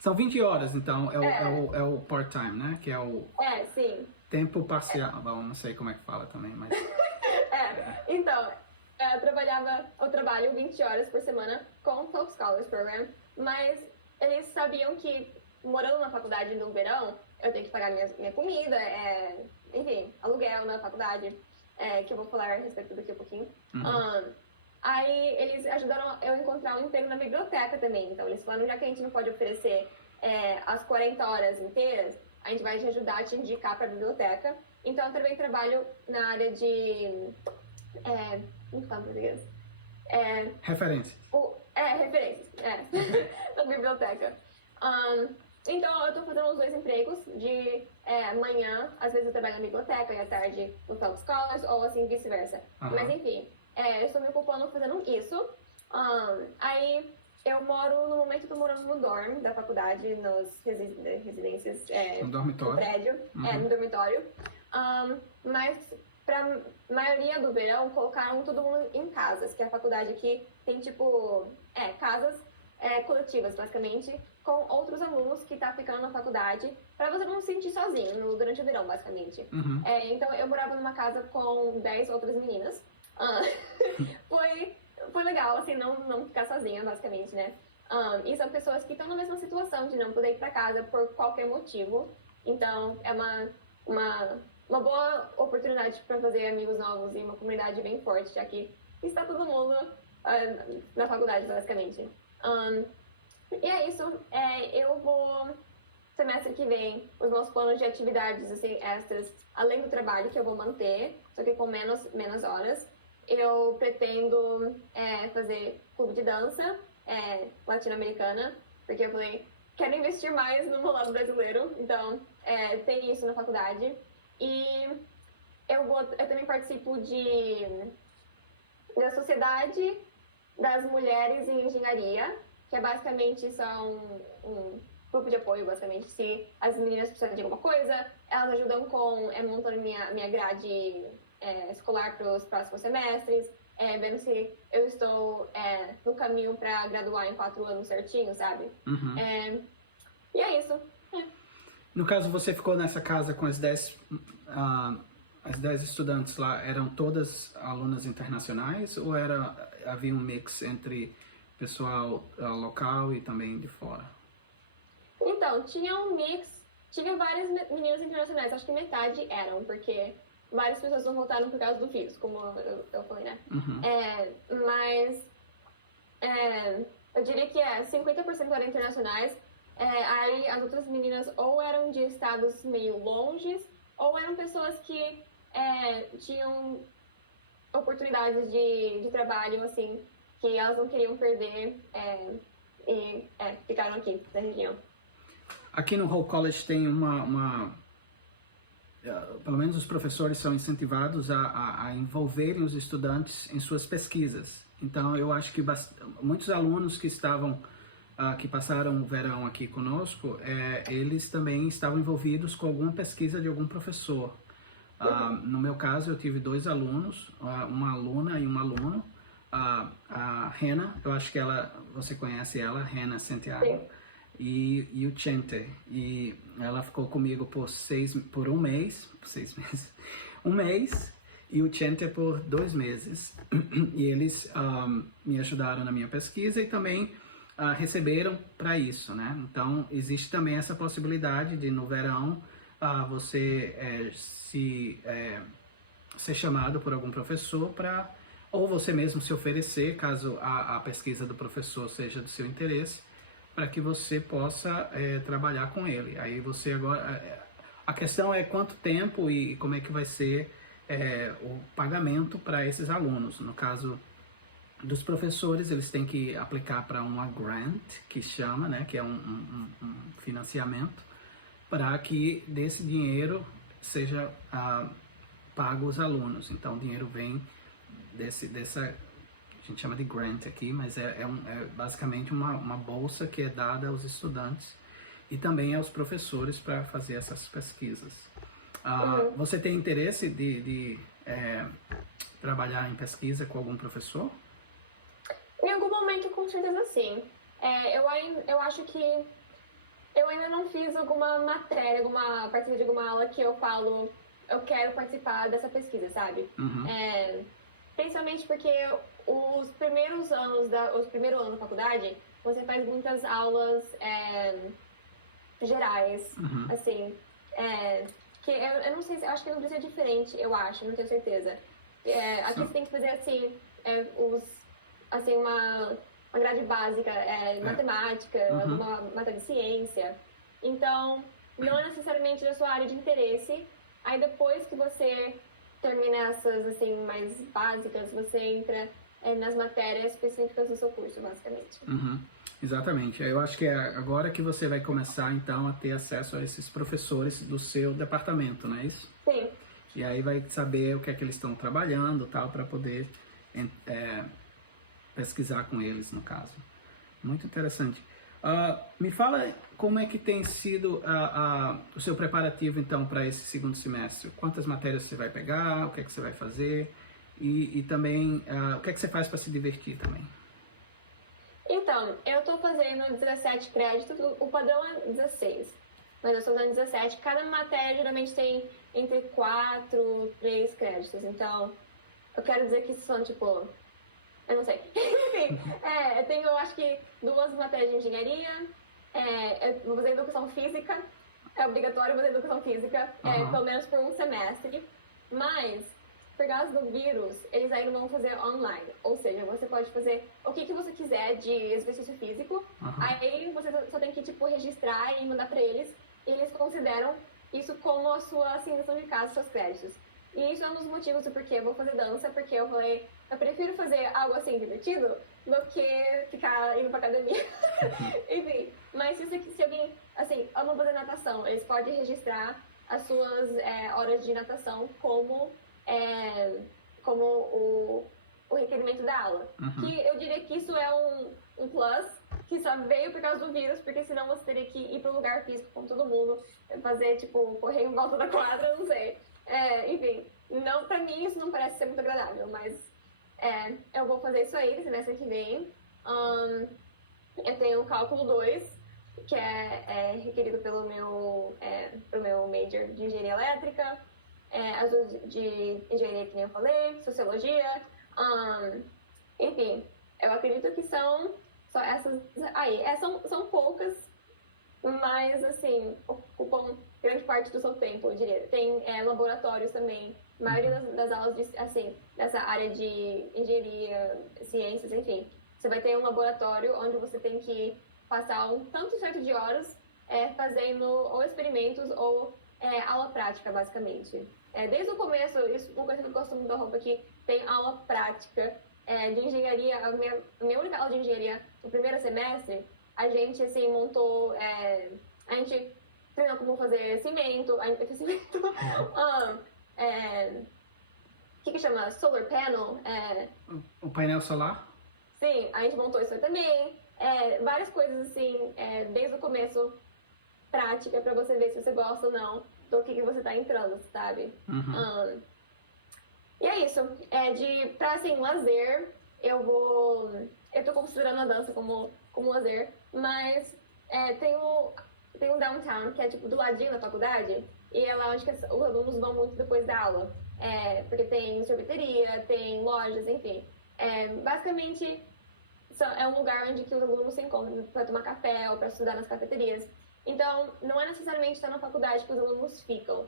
São 20 horas, então, é o part-time, né? Que é o sim. tempo parcial. Bom, não sei como é que fala também, mas... Então, eu trabalho 20 horas por semana com o Phelps Scholars Program, mas eles sabiam que, morando na faculdade no verão, eu tenho que pagar minha comida, enfim, aluguel na faculdade, que eu vou falar a respeito daqui a pouquinho. Aí eles ajudaram eu a encontrar um emprego na biblioteca também. Então eles falaram, já que a gente não pode oferecer as 40 horas inteiras, a gente vai te ajudar a te indicar para a biblioteca. Então eu também trabalho na área de... como fala em português? Referência. Referências. Na biblioteca. Então eu tô fazendo os dois empregos, de manhã, às vezes eu trabalho na biblioteca e à tarde no Phelps Scholars, ou assim, vice-versa. Mas enfim, eu estou me ocupando fazendo isso. Aí eu moro, no momento eu tô morando no dorm da faculdade, nas residências, no dormitório. no prédio, no dormitório. Mas pra maioria do verão, colocaram todo mundo em casas, que a faculdade aqui tem tipo, casas coletivas, basicamente, com outros alunos que tá ficando na faculdade, pra você não se sentir sozinho durante o verão, basicamente. Então eu morava numa casa com 10 outras meninas. Foi legal, assim, não ficar sozinha, basicamente, né? E são pessoas que estão na mesma situação de não poder ir pra casa por qualquer motivo. Então é uma boa oportunidade para fazer amigos novos e uma comunidade bem forte, já que está todo mundo na faculdade, basicamente. E é isso. Eu vou, semestre que vem, os meus planos de atividades assim, extras, além do trabalho que eu vou manter, só que com menos horas, eu pretendo fazer clube de dança latino-americana, porque eu falei, quero investir mais no meu lado brasileiro, então tem isso na faculdade. E eu também participo da Sociedade das Mulheres em Engenharia, que basicamente são um grupo de apoio, basicamente. Se as meninas precisam de alguma coisa, elas ajudam com montando minha grade escolar para os próximos semestres, vendo se eu estou no caminho para graduar em 4 anos certinho, sabe? E é isso. No caso, você ficou nessa casa com as 10 estudantes lá, eram todas alunas internacionais ou havia um mix entre pessoal local e também de fora? Então, tinha um mix, tinha várias meninas internacionais, acho que metade eram, porque várias pessoas não voltaram por causa do vírus, como eu falei, né? Mas eu diria que 50% eram internacionais. Aí as outras meninas ou eram de estados meio longes, ou eram pessoas que tinham oportunidades de trabalho, assim, que elas não queriam perder e ficaram aqui na região. Aqui no Hope College tem pelo menos os professores são incentivados a envolverem os estudantes em suas pesquisas. Então, eu acho que muitos alunos que que passaram o verão aqui conosco, eles também estavam envolvidos com alguma pesquisa de algum professor. No meu caso, eu tive 2 alunos, uma aluna e um aluno. A Hannah, eu acho que você conhece ela, Hannah Santiago. Sim. E o Chente, e ela ficou comigo por um mês, 6 meses, um mês, e o Chente por 2 meses, e eles me ajudaram na minha pesquisa e também receberam para isso, né? Então existe também essa possibilidade de no verão você ser chamado por algum professor ou você mesmo se oferecer, caso a pesquisa do professor seja do seu interesse, para que você possa trabalhar com ele. Aí você agora... A questão é quanto tempo e como é que vai ser o pagamento para esses alunos. No caso dos professores, eles têm que aplicar para uma grant, que chama, né, que é um financiamento, para que desse dinheiro seja pago os alunos. Então o dinheiro vem dessa... A gente chama de grant aqui, mas é basicamente uma bolsa que é dada aos estudantes e também aos professores para fazer essas pesquisas. Você tem interesse de trabalhar em pesquisa com algum professor? Em algum momento, com certeza, sim. Eu acho que eu ainda não fiz alguma matéria, participei de alguma aula que eu falo, eu quero participar dessa pesquisa, sabe? Uhum. Principalmente porque o primeiro ano da faculdade, você faz muitas aulas gerais, Uhum. assim, que eu não sei, eu acho que no Brasil é diferente, eu acho, não tenho certeza. Aqui você tem que fazer, assim, uma grade básica, matemática, Uhum. uma matéria de ciência. Então, não é necessariamente da sua área de interesse. Aí depois que você termina essas, assim, mais básicas, você entra nas matérias específicas do seu curso, basicamente. Uhum. Exatamente. Eu acho que é agora que você vai começar, então, a ter acesso a esses professores do seu departamento, não é isso? Sim. E aí vai saber o que é que eles estão trabalhando, tal, para poder pesquisar com eles, no caso. Muito interessante. Me fala como é que tem sido o seu preparativo, então, para esse segundo semestre. Quantas matérias você vai pegar, o que é que você vai fazer e também o que é que você faz para se divertir também. Então, eu estou fazendo 17 créditos, o padrão é 16, mas eu estou fazendo 17. Cada matéria geralmente tem entre 4 e 3 créditos, então eu quero dizer que são, tipo, eu não sei. Enfim, eu tenho, acho que 2 matérias de engenharia, eu vou fazer educação física, é obrigatório fazer educação física, pelo menos por um semestre, mas por causa do vírus, eles ainda vão fazer online. Ou seja, você pode fazer o que você quiser de exercício físico. Aí você só tem que, tipo, registrar e mandar pra eles. E eles consideram isso como a sua assignação de casa, seus créditos. E isso é um dos motivos do porquê eu vou fazer dança. Porque eu falei, eu prefiro fazer algo assim divertido do que ficar indo pra academia. Enfim, mas se alguém, assim, ama fazer natação, eles podem registrar as suas horas de natação como o requerimento da aula. Que eu diria que isso é um plus, que só veio por causa do vírus, porque senão você teria que ir para um lugar físico com todo mundo, fazer, tipo, correr em volta da quadra, não sei. Enfim, não, pra mim isso não parece ser muito agradável, mas eu vou fazer isso aí no semestre que vem. Eu tenho o cálculo 2, que é requerido pelo pro meu major de engenharia elétrica, as duas de engenharia que nem eu falei, sociologia, enfim, eu acredito que são só essas aí. São poucas, mas assim, ocupam grande parte do seu tempo, eu diria. Tem laboratórios também. A maioria das aulas assim, dessa área de engenharia, ciências, enfim. Você vai ter um laboratório onde você tem que passar um tanto certo de horas fazendo ou experimentos ou aula prática, basicamente. Desde o começo, isso uma coisa que eu gosto muito da roupa aqui, tem aula prática de engenharia. A minha única aula de engenharia no primeiro semestre, a gente, assim, montou... a gente treinou como fazer cimento, a gente fez cimento... que chama? Solar panel. O painel solar? Sim, a gente montou isso aí também. Várias coisas, assim, desde o começo, prática, pra você ver se você gosta ou não do que você tá entrando, sabe? Uhum. E é isso. Pra, assim, lazer, eu tô considerando a dança como lazer, mas tem um downtown, que é, tipo, do ladinho da faculdade, e é lá onde os alunos vão muito depois da aula. Porque tem sorveteria, tem lojas, enfim. Basicamente, é um lugar onde que os alunos se encontram para tomar café ou para estudar nas cafeterias. Então, não é necessariamente estar na faculdade que os alunos ficam.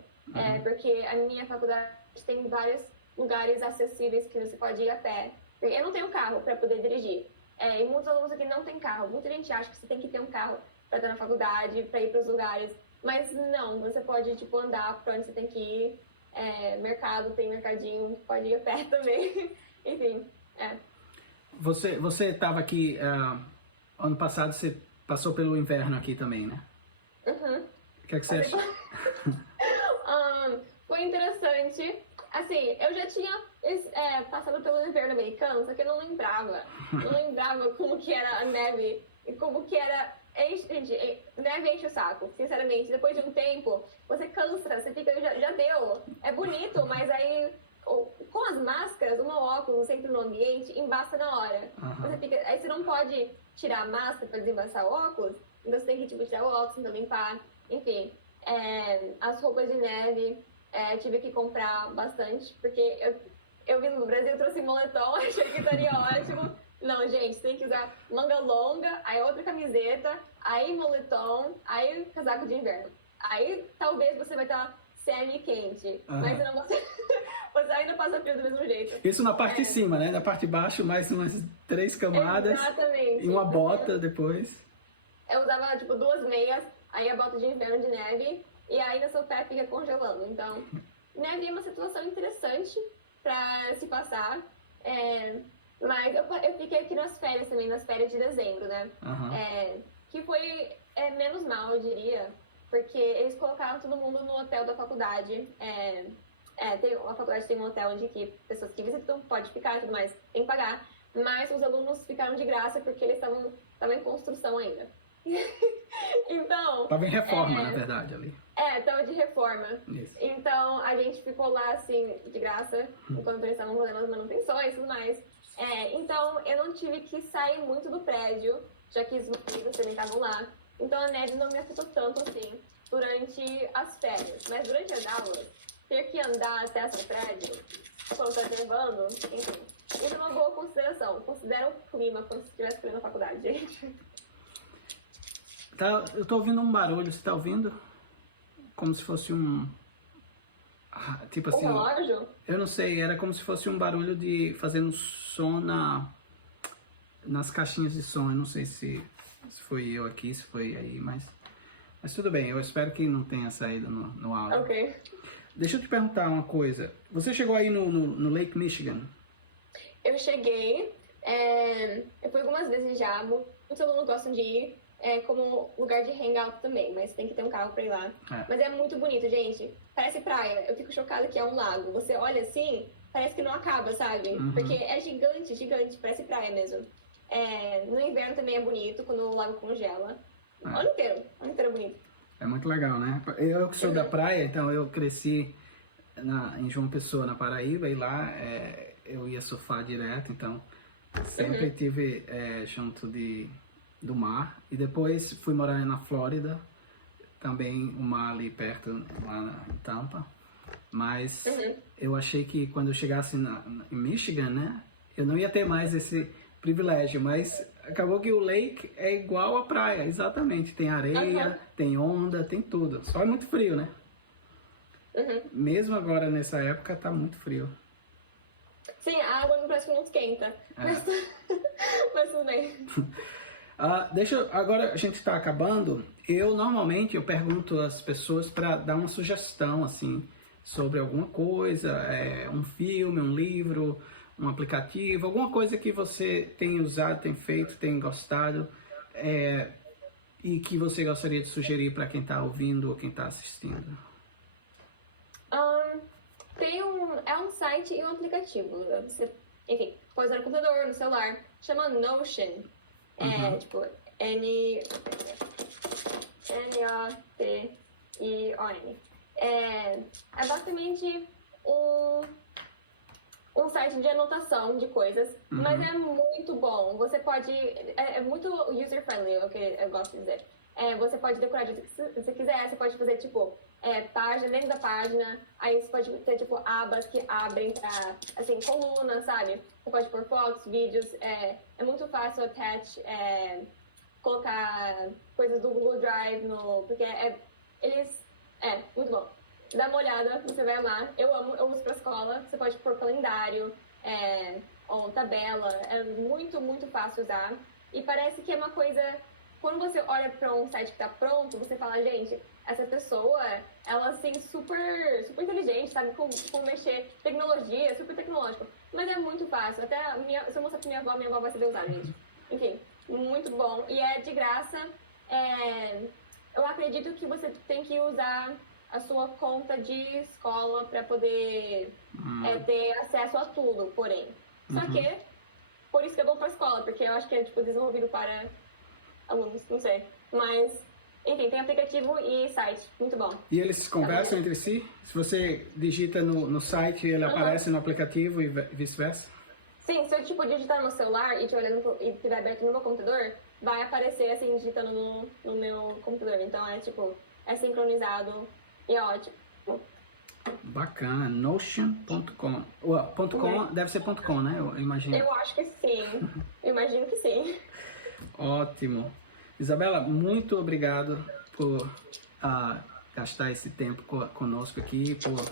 Porque a minha faculdade tem vários lugares acessíveis que você pode ir a pé. Eu não tenho carro para poder dirigir. E muitos alunos aqui não têm carro. Muita gente acha que você tem que ter um carro para estar na faculdade, para ir para os lugares. Mas não, você pode, tipo, andar para onde você tem que ir. Mercado, tem mercadinho, pode ir a pé também. Enfim, Você estava aqui, ano passado você passou pelo inverno aqui também, né? Uhum. O que é que você acha? Foi interessante. Assim, eu já tinha passado pelo inverno americano, só que eu não lembrava. Não lembrava como que era a neve e como que era... Gente, neve enche o saco, sinceramente. Depois de um tempo, você cansa, você fica, já deu. É bonito, mas aí, com as máscaras, o meu óculos sempre no ambiente, embaça na hora. Uhum. Aí você não pode tirar a máscara para desembaçar o óculos, então você tem que, tipo, tirar o óculos para limpar. Enfim, as roupas de neve, tive que comprar bastante, porque eu vim no Brasil, trouxe moletom, achei que estaria ótimo. Não, gente, tem que usar manga longa, aí outra camiseta, aí moletom, aí casaco de inverno. Aí talvez você vai estar semi-quente, mas você ainda passa frio do mesmo jeito. Isso na parte de cima, né? Na parte de baixo, mais umas 3 camadas. Exatamente. E uma bota depois. Eu usava, tipo, 2 meias, aí a bota de inverno de neve, e aí no seu pé fica congelando. Então, neve é uma situação interessante pra se passar. Mas eu fiquei aqui nas férias também, nas férias de dezembro, né? Que foi menos mal, eu diria, porque eles colocaram todo mundo no hotel da faculdade. A faculdade tem um hotel onde que pessoas que visitam podem ficar e tudo mais, tem que pagar. Mas os alunos ficaram de graça porque eles estavam em construção ainda. Então... Tava em reforma, na verdade, ali. Tava de reforma. Isso. Então, a gente ficou lá, assim, de graça, enquanto eles estavam fazendo as manutenções e tudo mais. Então, eu não tive que sair muito do prédio, já que os meus amigos também estavam lá. Então, a neve não me afetou tanto, assim, durante as férias. Mas durante as aulas, ter que andar até esse prédio, quando tá nevando, enfim. Isso é uma boa consideração. Considera o clima quando você estiver escolhendo a faculdade, gente. Tá, eu tô ouvindo um barulho, você tá ouvindo? Como se fosse um... Tipo assim... Um relógio? Eu não sei, era como se fosse um barulho de fazendo som nas caixinhas de som. Eu não sei se foi eu aqui, se foi aí, mas tudo bem, eu espero que não tenha saído no áudio. Ok. Deixa eu te perguntar uma coisa. Você chegou aí no Lake Michigan? Eu cheguei, eu fui algumas vezes já, muitos alunos gostam de ir. Como lugar de hangout também, mas tem que ter um carro pra ir lá. Mas é muito bonito, gente. Parece praia. Eu fico chocada que é um lago. Você olha assim, parece que não acaba, sabe? Porque é gigante, gigante. Parece praia mesmo. No inverno também é bonito, quando o lago congela. O ano inteiro é bonito. É muito legal, né? Eu que sou da praia, então eu cresci em João Pessoa, na Paraíba, e lá eu ia surfar direto, então sempre tive junto do mar. E depois fui morar na Flórida, também o mar ali perto, lá em Tampa. Mas eu achei que quando eu chegasse em Michigan, né, eu não ia ter mais esse privilégio, mas acabou que o lake é igual à praia, exatamente. Tem areia, tem onda, tem tudo. Só é muito frio, né? Mesmo agora, nessa época, tá muito frio. Sim, a água não parece que não esquenta. Mas tudo bem. Agora a gente está acabando. Normalmente eu pergunto às pessoas para dar uma sugestão assim sobre alguma coisa, um filme, um livro, um aplicativo, alguma coisa que você tem usado, tem feito, tem gostado e que você gostaria de sugerir para quem está ouvindo ou quem está assistindo. É um site e um aplicativo. Você, enfim, pode usar no computador, no celular. Chama Notion. Tipo, N-O-T-I-O-N. É basicamente um site de anotação de coisas, mas é muito bom. Você pode... É muito user-friendly, é o que eu gosto de dizer. Você pode decorar do que você quiser, você pode fazer, tipo, página dentro da página, aí você pode ter, tipo, abas que abrem pra, assim, colunas, sabe? Você pode pôr fotos, vídeos, é muito fácil attach, colocar coisas do Google Drive porque muito bom. Dá uma olhada, você vai amar. Eu uso pra escola, você pode pôr calendário, ou tabela, é muito, muito fácil usar. E parece que é uma coisa, quando você olha pra um site que tá pronto, você fala, gente, essa pessoa, ela assim, super, super inteligente, sabe como mexer, tecnologia, super tecnológico. Mas é muito fácil, até se eu mostrar pra minha avó vai saber usar, gente. Enfim, muito bom. E é de graça. Eu acredito que você tem que usar a sua conta de escola para poder ter acesso a tudo, porém. Só que, por isso que é bom para a escola, porque eu acho que é tipo, desenvolvido para alunos, não sei. Mas, enfim, tem aplicativo e site, muito bom. E eles conversam entre si? Se você digita no site, ele aparece no aplicativo e vice-versa? Sim, se eu tipo, digitar no celular e estiver aberto no meu computador, vai aparecer assim, digitando no meu computador. Então é sincronizado e é ótimo. Bacana, Notion.com. .com deve ser .com, né? Eu imagino. Eu acho que sim. Eu imagino que sim. Ótimo. Isabela, muito obrigado por gastar esse tempo conosco aqui, por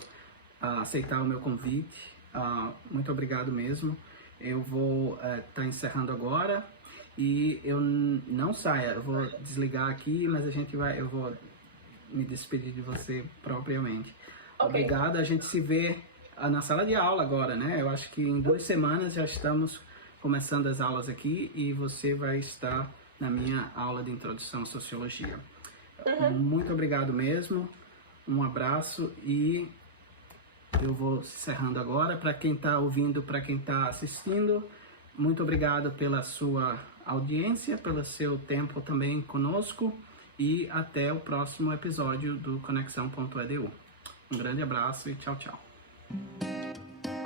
aceitar o meu convite. Muito obrigado mesmo. Eu vou estar encerrando agora e eu não saia. Eu vou desligar aqui, mas eu vou me despedir de você propriamente. Okay. Obrigado. A gente se vê na sala de aula agora, né? Eu acho que em 2 semanas já estamos começando as aulas aqui e você vai estar na minha aula de introdução à sociologia. Muito obrigado mesmo. Um abraço e eu vou encerrando agora. Para quem está ouvindo, para quem está assistindo, muito obrigado pela sua audiência, pelo seu tempo também conosco e até o próximo episódio do Conexão.edu. Um grande abraço e tchau, tchau.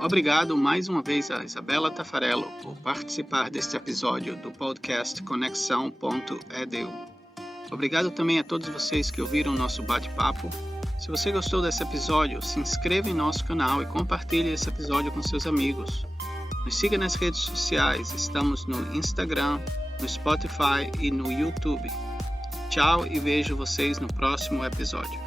Obrigado mais uma vez a Isabela Taffarello por participar deste episódio do podcast Conexão.edu. Obrigado também a todos vocês que ouviram o nosso bate-papo. Se você gostou desse episódio, se inscreva em nosso canal e compartilhe esse episódio com seus amigos. Nos siga nas redes sociais, estamos no Instagram, no Spotify e no YouTube. Tchau e vejo vocês no próximo episódio.